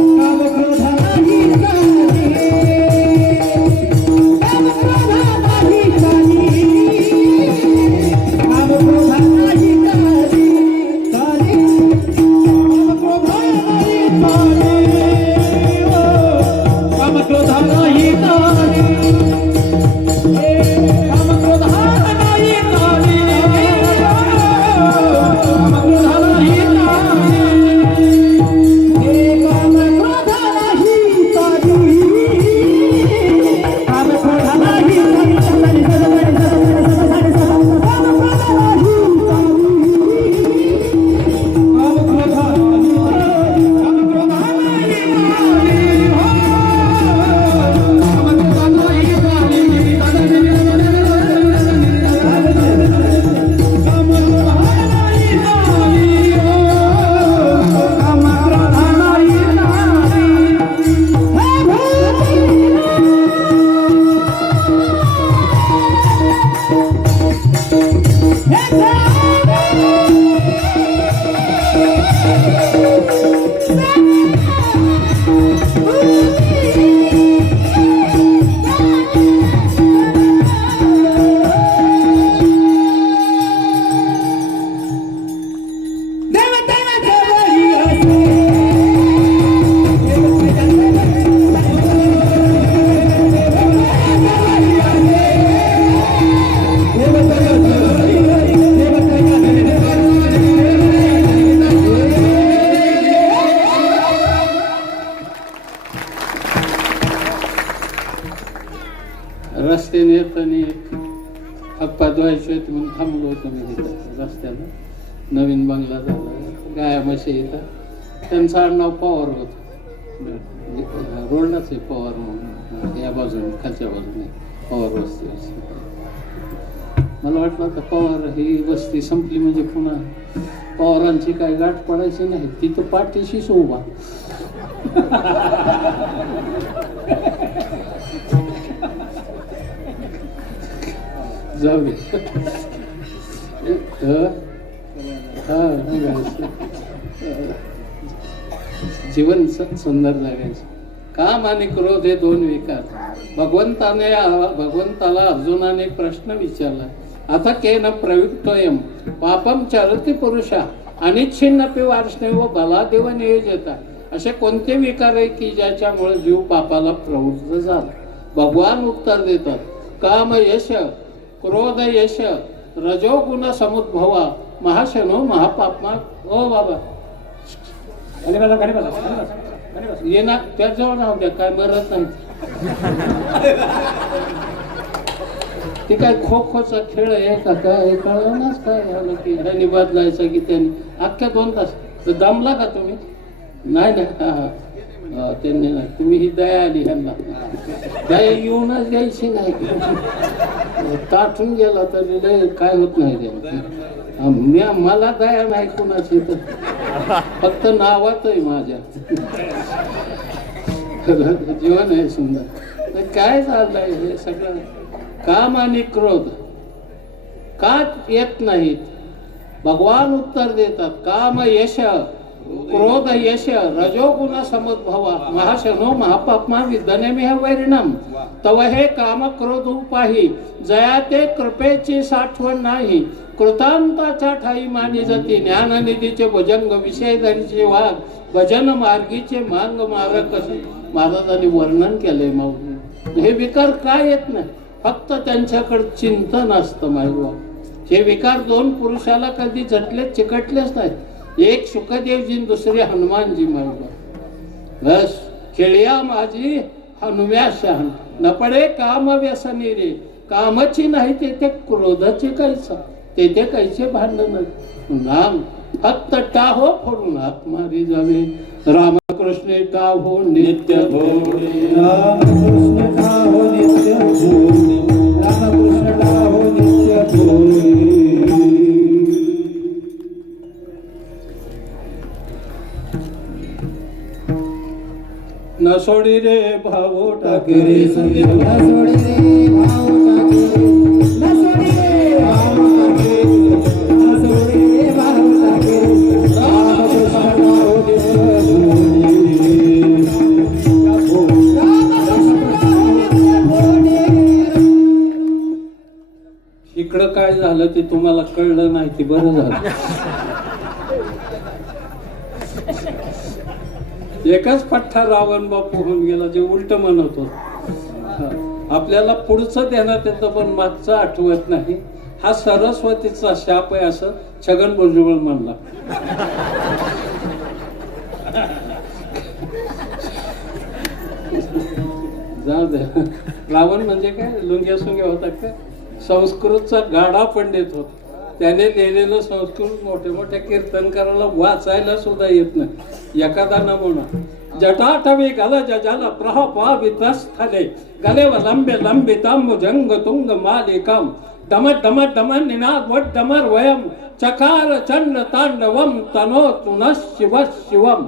काम क्रोध नाही सारी, काम क्रोध नाही सारी, काम क्रोध नाही सारी, सारी, काम क्रोध नाही सारी, काम क्रोध नाही सारी. रस्त्याने येताना हातपाय धुवायचे म्हणून थांबलो होतो मी तिथं रस्त्याला. नवीन बंगला झाला, गाया म्हशी येतात. त्यांचं आडनाव पवार होतं, रोडलाच आहे पवार म्हणून, या बाजूने खालच्या बाजूने पवार वस्ती. मला वाटलं आता पवार ही वस्ती संपली म्हणजे पुन्हा पवारांची काय गाठ पडायची नाही, ती तर पाठीशीच उभा. जाऊ दे. जीवन सुंदर जगायचं. काम आणि क्रोध हे 2 विकार. भगवंताला अर्जुनाने प्रश्न विचारला, आता केन प्रयुक्तोयम पापम चरति पुरुषा अनिच्छिन्नपि वार्ष्णेय बलादेव नियोजता. असे कोणते विकार आहे की ज्याच्यामुळे जीव पापाला प्रवृत्त झाला? भगवान उत्तर देतात, काम यश, क्रोध यश, रजोगुण समुद्भवा, महाशनो महापापमा. ओ बाबा ये ना, त्याजवळ राहू द्या, काय मरत नाही. ते काय खो खोचा खेळ आहे का काय कळवणाच काय झालं की ह्यानी बदलायचं की त्यांनी अख्ख्या 2 तास. तर दमला का तुम्ही? नाही ना, हा त्यांनी नाही. तुम्ही ही दया आली ह्यांना, दया येऊनच द्यायची नाही. ताटून गेला तरी लय काय होत नाही त्यांना. मला दया नाही कुणाची, तर फक्त नावात आहे माझ्या. जीवन आहे सुंदर. काय चाललंय हे सगळं? काम आणि क्रोध का येत नाहीत? भगवान उत्तर देतात, काम यश क्रोध यश रजोगुण समुद्भवा महाशनो महापापमा विद्यनेमिह वैरिणम तव हे काम क्रोध उपाही जया ते कृपेची साठवण नाही कृतांताच्या ठाई मानी जाती ज्ञाननिधीचे भुजंग विषय धरीचे वाघ भजन मार्गीचे मांग मारक असे महाराजांनी वर्णन केलंय माऊली. हे विकार काय येत नाही? फक्त त्यांच्याकडे चिंतन असतं मायवा. हे विकार दोन पुरुषाला कधी झटले चिकटलेच नाहीत. एक शुकदेवजी दुसरे हनुमानजी मायवा. बस खेळिया माझी हनुम्या शहाण न पडे काम व्यसनी रे. कामाची नाही तेथे क्रोधाची कैसा तेथे कैसे भांडण नाम फक्त टाहो फोडून हात मारी जावे. रामकृष्ण टाहो नित्य भोळे रामकृष्ण टाहो नित्य भोळे रामकृष्ण टाहो नित्य भोळे. न सोडी रे भावो टाके रे संगे न सोडी रे भाव टाके न सोडी रे भाव टाके न सोडी रे भाव टाके रामकृष्ण टाहो नित्य भोळे रामकृष्ण टाहो नित्य भोळे. इकडं काय झालं ते तुम्हाला कळलं नाही ते बरं झालं. एकच पठ्ठा रावण बापू होऊन गेला जे उलट म्हणत होत. आपल्याला पुढचं ध्यानात येतं पण मागचं आठवत नाही. हा सरस्वतीचा शाप आहे असं छगन भुजबळ म्हणला. जाऊ दे. रावण म्हणजे काय लुंग्या सुंग्या होता काय? संस्कृतचा गाडा पंडित होता. त्याने लिहिलेलं संस्कृत मोठ्या मोठ्या कीर्तनकाराला वाचायला सुद्धा येत नाही. एखादा नमुना जटाटवी गल जल प्रभावितस्थले गलेव लंबे लंबितम भुजंग तुंग मालिकम डम डम डम निनाद वट डमर वयम चकार चंड तांडवम तनोतु न शिव शिवम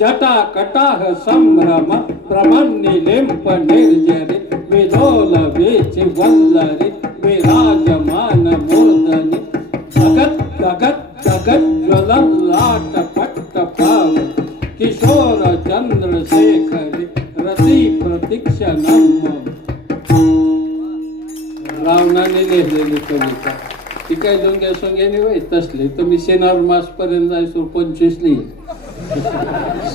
जटा कटाह संभ्रम प्रमन्नि लिंप निर्जरि विदोल वेचि वल्लरि विराजमान मूर्धनि जगत जगत जगत ज्वलन लाट पट्ट पाव किशोर चंद्रशेखर रती प्रतीक्षणम. रावणाने लिहिलेली कविता ती काय लुंग्या सोंग्याने वय तसली. तुम्ही शेनार मास पर्यंत जायचो 25 लिहिली.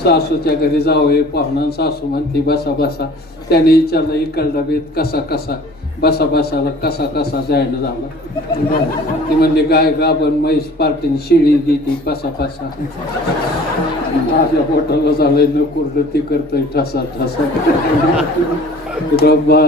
सासूच्या घरी जावं पाहुणा सासू म्हणते बसा बसा. त्याने विचारलं इकडला बेत कसा कसा बसा बसाला कसा कसा जायला झाला. ती म्हणली गाय गाभण म्हैस पार्टीने शिळी देते कसा कसा. माझ्या पोटाला झालंय न कुरड ती करतोय ठसा ठसा. रब्बा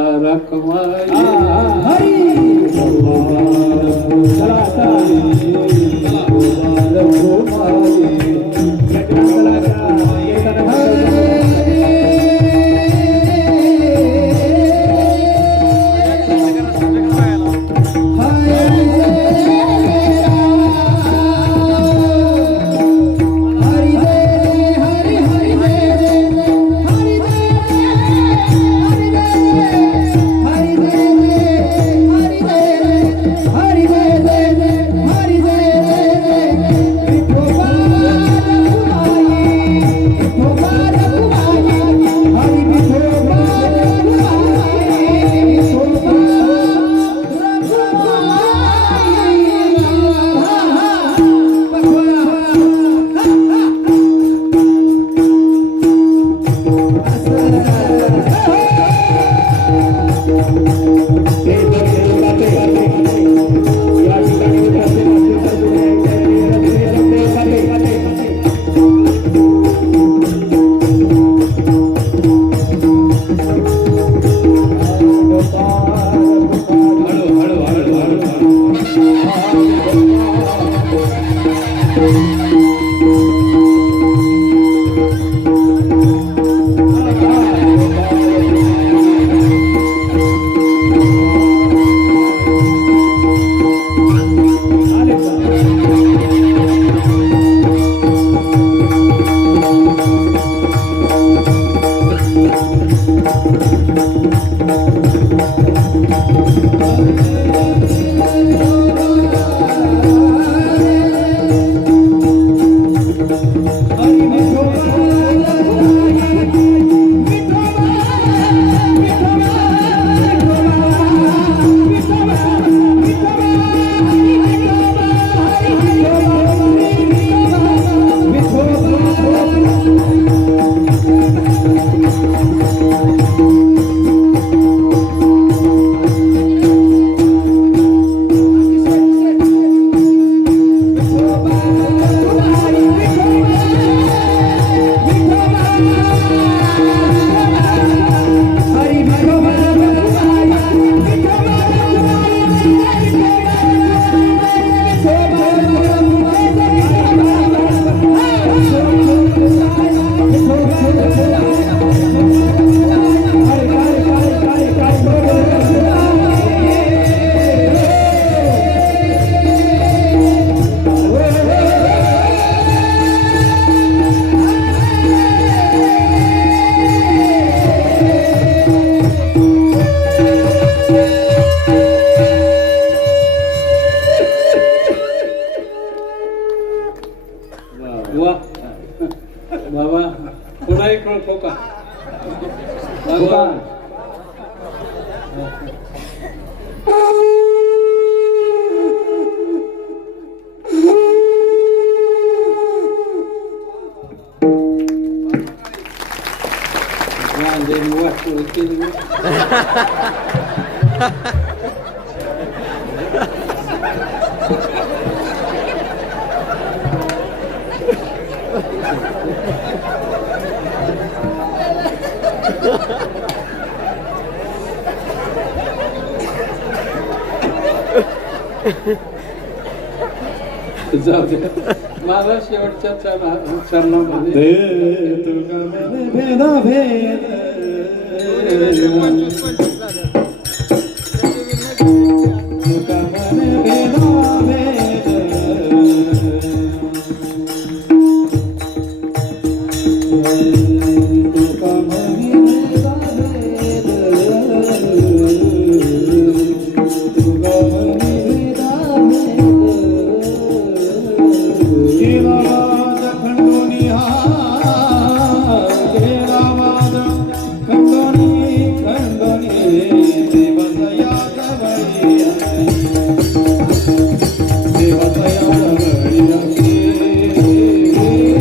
खोका खोका. वाटतो केली जाऊ दे माझा शेवटच्या चरणामध्ये तुका मन भेदा भेद तुका मन भेदा भेद तुका मन भेदा भेद तुका मन भेदा भेद केला वाद खंडोनी केला वाद खंडोनी खंडोनी देवतया कवळी देवतया कवळी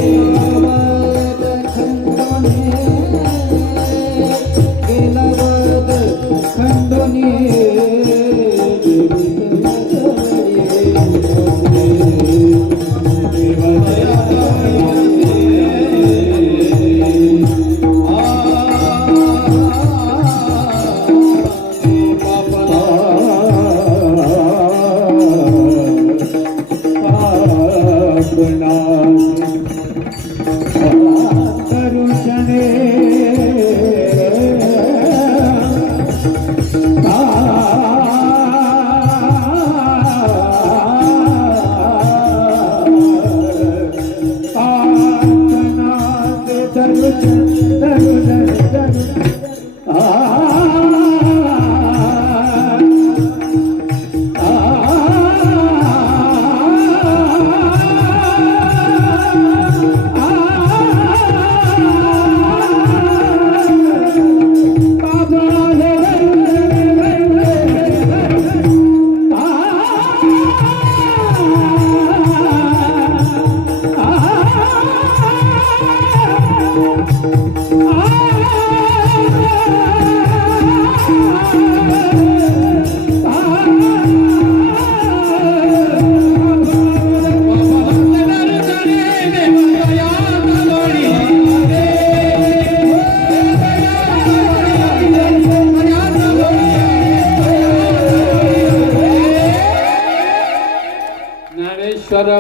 ज्ञानेश्वर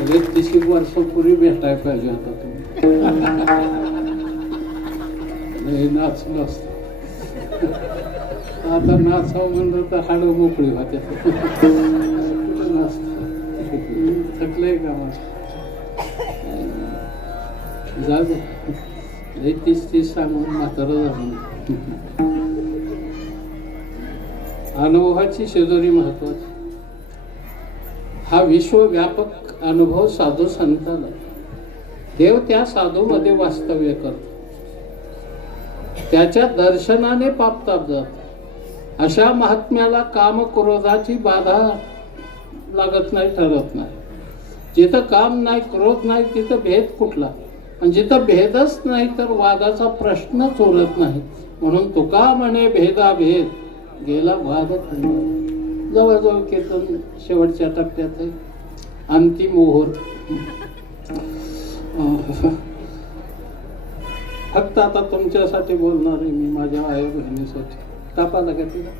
अरे 30 वर्षापूर्वी भेटायला पाहिजे होता तुम्ही नाचलं असतं आता नाचावं म्हणलं तर हाडं मोकळी होते थकलंय का जा दे 30 सांगून म्हातारं झालं अनुभवाची शेजारी महत्वाची हा विश्वव्यापक अनुभव साधू संतांना देव त्या साधूमध्ये वास्तव्य करतो त्याच्या दर्शनाने पापताप जात अशा महात्म्याला काम क्रोधाची बाधा लागत नाही ठरत नाही जिथं काम नाही क्रोध नाही तिथं भेद कुठला आणि जिथं भेदच नाही तर वादाचा प्रश्नच उरत नाही म्हणून तुका म्हणे भेदाभेद गेला वाद खंड जवळजवळ कीर्तन शेवटच्या टप्प्यात आहे अंतिम ओहर फक्त आता तुमच्यासाठी बोलणार आहे मी माझ्या आई बहिणीसाठी तापाला का तिला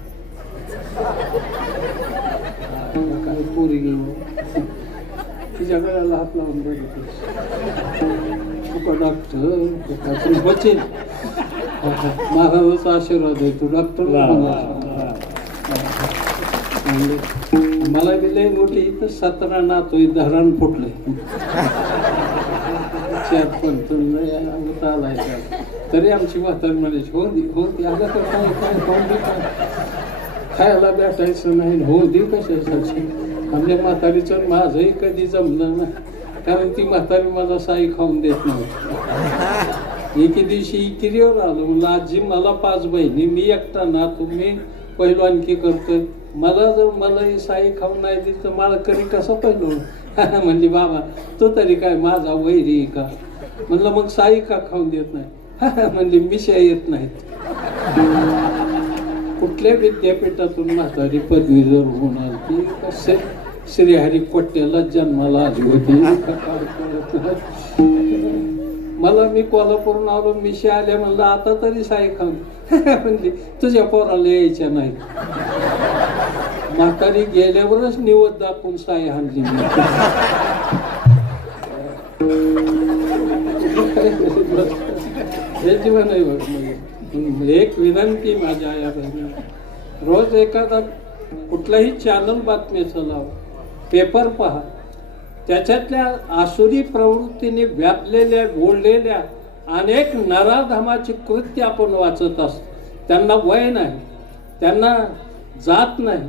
काय पुरी घेऊ तिच्या गळ्याला हात लावून बघितलं तुका डॉक्टर बचेल महाराजांचा आशीर्वाद आहे तू डॉक्टर म्हणले मला बी लय मोठी इथं 17 नातू धरण फुटले 4 पण आलाय तरी आमची म्हातारी म्हणायची हो दे अगं काय खायला भेटायचं नाही हो दे कशासाठी. आमच्या म्हातारीचं माझंही कधी जमलं ना, कारण ती म्हातारी मला साई खाऊन देत नव्हती. एके दिवशी इकिरीवर आलो, म्हणलं आजी मला 5 बहिणी, मी एकटा ना, तुम्ही पहिलवानकी करतोय, मला ही साई खाऊन नाही दिली तर मला करी कसं पहिलं. म्हणजे बाबा तो तरी काय माझा वैरी का. म्हणलं मग साई का खाऊन देत नाही. म्हणजे मिशा येत नाहीत. कुठल्या विद्यापीठातून म्हातारी पदवीधर होऊन आली कसे श्रीहरी कोट्याला जन्माला आली होती. मला मी कोल्हापूरून आलो, मिशा आल्या, म्हणलं आता तरी साई खाऊन. म्हणजे तुझ्या पोराला यायच्या नाही. म्हातारी गेल्यावरच निवड दाखवून साई हाणली. हे जीवन आहे बघ. एक विनंती माझ्या आया बहिणी, रोज एखादा कुठलाही चॅनल बातमीचं लाव, पेपर पहा, त्याच्यातल्या आसुरी प्रवृत्तीने व्यापलेल्या बोललेल्या अनेक नराधमाची कृत्य आपण वाचत असतो. त्यांना वय नाही, त्यांना जात नाही,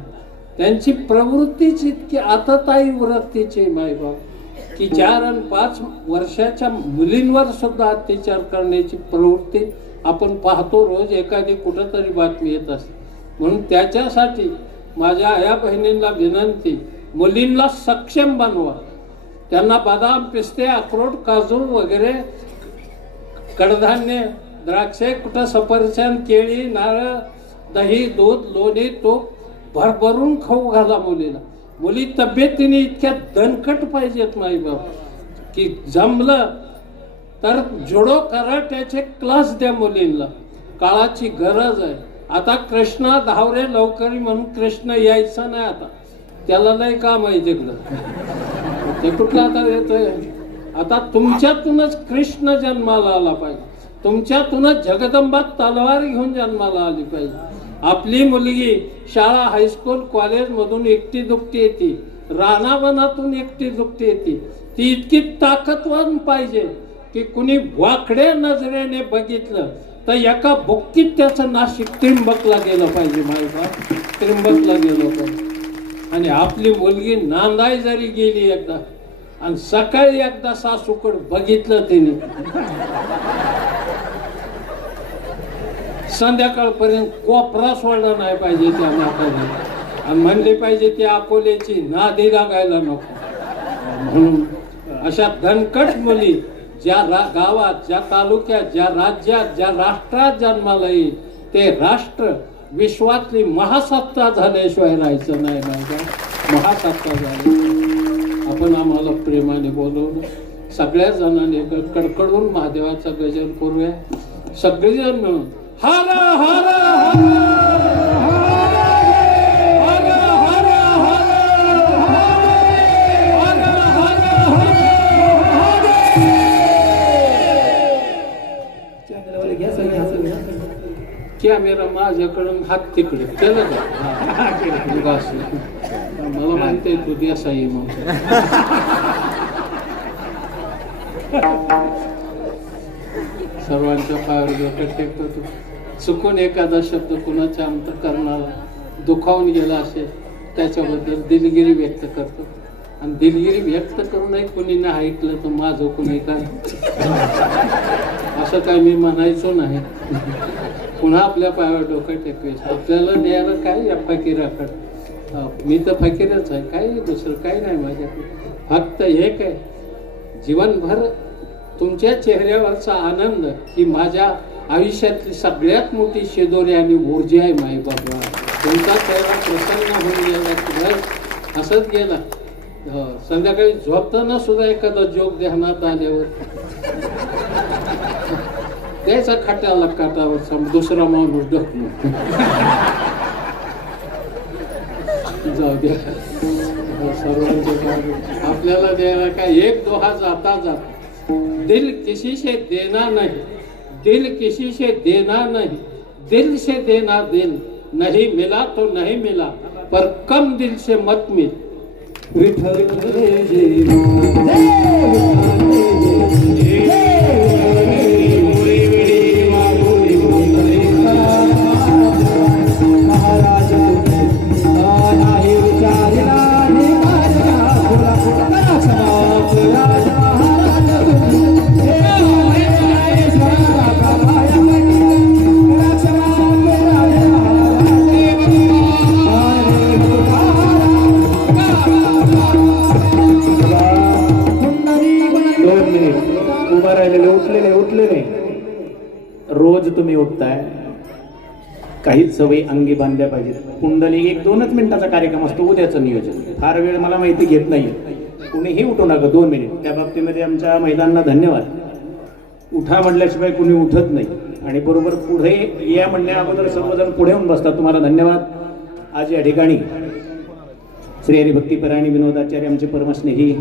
त्यांची प्रवृत्तीच इतकी आतताई वृत्तीची मायबाप की 4 आणि 5 वर्षाच्या मुलींवर सुद्धा अत्याचार करण्याची प्रवृत्ती आपण पाहतो. रोज एखादी कुठंतरी बातमी येत असते. म्हणून त्याच्यासाठी माझ्या आया बहिणींना विनंती, मुलींना सक्षम बनवा. त्यांना बदाम, पिस्ते, अक्रोड, काजू वगैरे कडधान्य, द्राक्षे, कुठं सफरचंद, केळी, नारळ, दही, दूध, लोणी, तूप भरभरून खाऊ घाला मुलीला. मुली तब्येतीने इतक्या दणकट पाहिजेत माईबाप की जमलं तर जुडो कराट्याचे क्लास द्या मुलींना. काळाची गरज आहे. आता कृष्णा धावरे लवकरी म्हणून कृष्ण यायचं नाही. आता त्याला नाही काम आहे तिकडं. ते कुठला आता येतोय. आता तुमच्यातूनच कृष्ण जन्माला आला पाहिजे. तुमच्यातूनच जगदंबा तलवार घेऊन जन्माला आली पाहिजे. आपली मुलगी शाळा, हायस्कूल, कॉलेज मधून एकटी दुखती येते, रानावनातून एकटी दुखती येते. ती इतकी ताकदवान पाहिजे की कुणी वाकड्या नजरेने बघितलं तर एका बुक्कीत त्याचं नाशिक त्रिंबकला गेलं पाहिजे. मायबाप त्रिंबकला गेलं पाहिजे. आणि आपली मुलगी नांदाय जरी गेली एकदा आणि सकाळी एकदा सासूकड बघितलं तिने, संध्याकाळपर्यंत कोपरा सोडला नाही पाहिजे त्या म्हातारी. आणि म्हणले पाहिजे त्या अकोल्याची नादी लागायला नको. म्हणून अशा धनकट मुली ज्या गावात, ज्या तालुक्यात, ज्या राज्यात, ज्या राष्ट्रात जन्माला येईल ते राष्ट्र विश्वातली महासत्ता झाल्याशिवाय राहायचं नाही. महासत्ता झाली. आपण आम्हाला प्रेमाने बोलवलं. सगळ्या जणांनी कडकडून महादेवाचा गजर करूया. सगळेजण मिळून हर हर कॅमेरा माझ्याकडून हात तिकडे केलं का. मला माहिती तू देसाई मग. सर्वांच्या पायावर डोकं टेकतो. तू चुकून एखादा शब्द कुणाच्या अंतःकरणाला दुखावून गेला असेल त्याच्याबद्दल दिलगिरी व्यक्त करतो. आणि दिलगिरी व्यक्त करूनही कुणी नाही ऐकलं तर माझं कुणी काय असं काय मी म्हणायचो नाही. पुन्हा आपल्या पायावर डोकं टेकवायचं. आपल्याला द्यायला काय या फकीराकडे. मी तर फकीरच आहे, काही दुसरं काही नाही माझ्याकडे. फक्त एक आहे, जीवनभर तुमच्या चेहऱ्यावरचा आनंद ही माझ्या आयुष्यातली सगळ्यात मोठी शेदोरी आणि ऊर्जा आहे. माई बाबा तुमचा चेहरा प्रसन्न होऊन गेला, असंच गेला. संध्याकाळी झोपताना सुद्धा एखादा जोक ध्यानात आल्यावर द्यायचा खाट्याला काटावर दुसरा माणूस ढकलून. जाऊ द्या सर्वांचे. आपल्याला द्यायला काय एक दोहा जाता जाता. दिल किसी से देना नहीं, दिल किसी से देना नहीं, दिल से देना दिल. नहीं मिला तो नहीं मिला, पर कम दिल से मत मिल। विठ्ठल रे जीवा महाराज नाही विचारला उभा राहिलेले उठलेले रोज तुम्ही उठताय, काहीच सवयी अंगी बांधल्या पाहिजेत. कुंडली 1-2च मिनिटाचा कार्यक्रम असतो. उद्याचं नियोजन फार वेळ मला माहिती घेत नाहीये, कुणीही उठू नका 2 मिनिट. त्या बाबतीमध्ये आमच्या महिलांना धन्यवाद. उठा म्हटल्याशिवाय कुणी उठत नाही आणि बरोबर पुढे या म्हणण्या अगोदर सर्वजण पुढे येऊन बसतात. तुम्हाला धन्यवाद. आज या ठिकाणी श्री हरिभक्तीपरायणी विनोदाचार्य आमचे परमस्नेही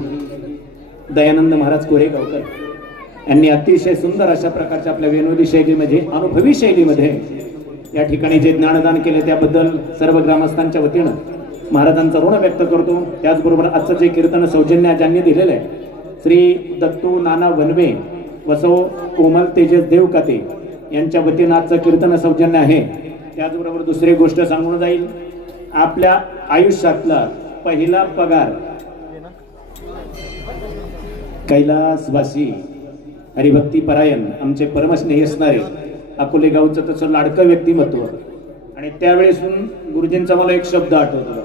दयानंद महाराज कोरेगावकर यांनी अतिशय सुंदर अशा प्रकारच्या आपल्या विनोदी शैलीमध्ये, अनुभवी शैलीमध्ये या ठिकाणी जे ज्ञानदान केले त्याबद्दल सर्व ग्रामस्थांच्या वतीनं महाराजांचा ऋण व्यक्त करतो. त्याचबरोबर आजचं जे कीर्तन सौजन्य ज्यांनी दिलेलं आहे श्री दत्तू नाना वनवे वसो कोमल तेजस देवकाते यांच्या वतीनं आजचं कीर्तन सौजन्य आहे. त्याचबरोबर दुसरी गोष्ट सांगून जाईल, आपल्या आयुष्यातला पहिला पगार कैलासवासी हरिभक्ती परायण आमचे परमस्नेही असणारे अकोले गावचं तसं लाडकं व्यक्तिमत्व. आणि त्यावेळेस गुरुजींचा मला एक शब्द आठवतो.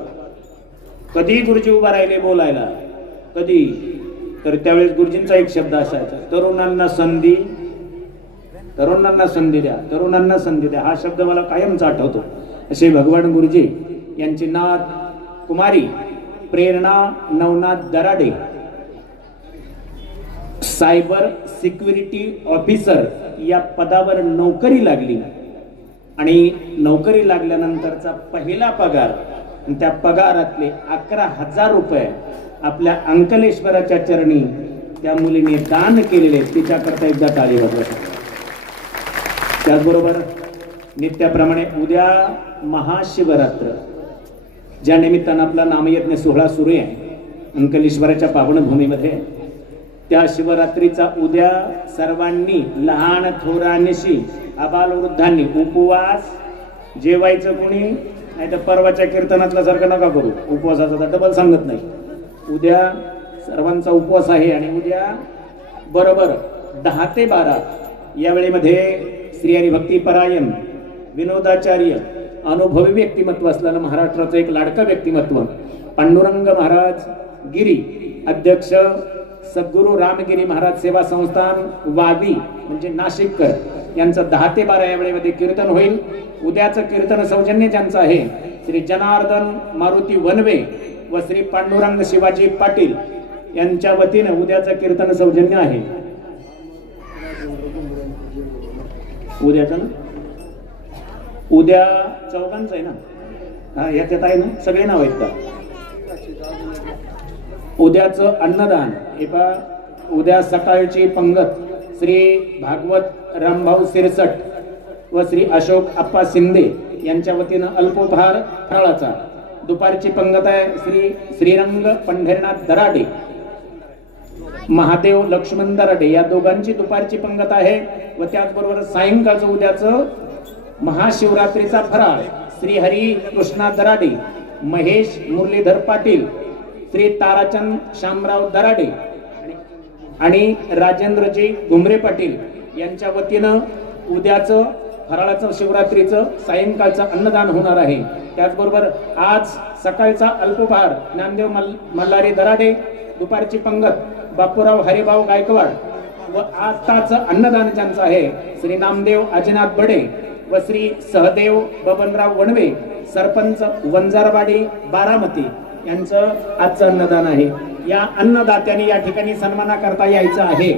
कधी गुरुजी उभा राहिले बोलायला, कधी तर त्यावेळेस गुरुजींचा एक शब्द असायचा, तरुणांना संधी द्या, तरुणांना संधी द्या. हा शब्द मला कायमच आठवतो. असे भगवान गुरुजी यांची नात कुमारी Prerna Navnath Darade cyber security officer या पदावर नोकरी लागली आणि नोकरी लागल्यानंतरचा पहिला पगार आणि त्या पगारातले 11,000 रुपये आपल्या अंकलेश्वराच्या चरणी त्या मुलीने दान केलेले. तिच्याकरता एकदा टाळी वाजवा. त्याचबरोबर नित्याप्रमाणे उद्या महाशिवरात्र, ज्या निमित्तानं आपला नामयज्ञ सोहळा सुरू आहे अंकलेश्वराच्या पावनभूमीमध्ये, त्या शिवरात्रीचा उद्या सर्वांनी लहान थोरांशी आबाल वृद्धांनी उपवास, जेवायचं कोणी नाही तर परवाच्या कीर्तनातल्या सारखं नका करू. उपवासाचा डबल सांगत नाही. उद्या सर्वांचा उपवास आहे आणि उद्या बरोबर 10 ते 12 या वेळेमध्ये श्री हरिभक्ती परायण विनोदाचार्य अनुभवी व्यक्तिमत्व असलेलं महाराष्ट्राचं एक लाडकं व्यक्तिमत्व पांडुरंग महाराज गिरी, अध्यक्ष सद्गुरू रामगिरी महाराज सेवा संस्थान वावी म्हणजे नाशिककर यांचं 10 ते 12 या वेळेमध्ये कीर्तन होईल. उद्याचं कीर्तन सौजन्य ज्यांचं आहे श्री जनार्दन मारुती वनवे व श्री पांडुरंग शिवाजी पाटील यांच्या वतीनं उद्याचं कीर्तन सौजन्य आहे. उद्याचं ना, उद्या चौघांचं आहे ना, हा याच्यात आहे ना, सगळे नाव आहेत का? उद्याचं अन्नदान एका उद्या सकाळची पंगत श्री भागवत रामभाऊ सिरसट व श्री अशोक आप्पा शिंदे यांच्या वतीनं अल्पोपहार फराळाचा. दुपारची पंगत आहे श्री श्रीरंग पंढरीनाथ दराडे, महादेव लक्ष्मण दराडे या दोघांची दुपारची पंगत आहे. व त्याचबरोबर सायंकाळचं उद्याचं महाशिवरात्रीचा फराळ श्री हरी कृष्णा दराडे, महेश मुरलीधर पाटील, श्री ताराचंद शामराव दराडे आणि राजेंद्रजी घुमरे पाटील यांच्या वतीनं उद्याचं फराळाचं शिवरात्रीचं सायंकाळचं अन्नदान होणार आहे. त्याचबरोबर आज सकाळचा अल्पोपहार ज्ञानदेव मल्हारी दराडे, दुपारची पंगत बापूराव हरिभाऊ गायकवाड व आताचं अन्नदान ज्यांचं आहे श्री नामदेव अजिनाथ बडे व श्री सहदेव बबनराव वणवे, सरपंच वंजारवाडी बारामती यांचं आजचं अन्नदान आहे. या अन्नदात्यांनी या ठिकाणी सन्माना करता यायचं आहे.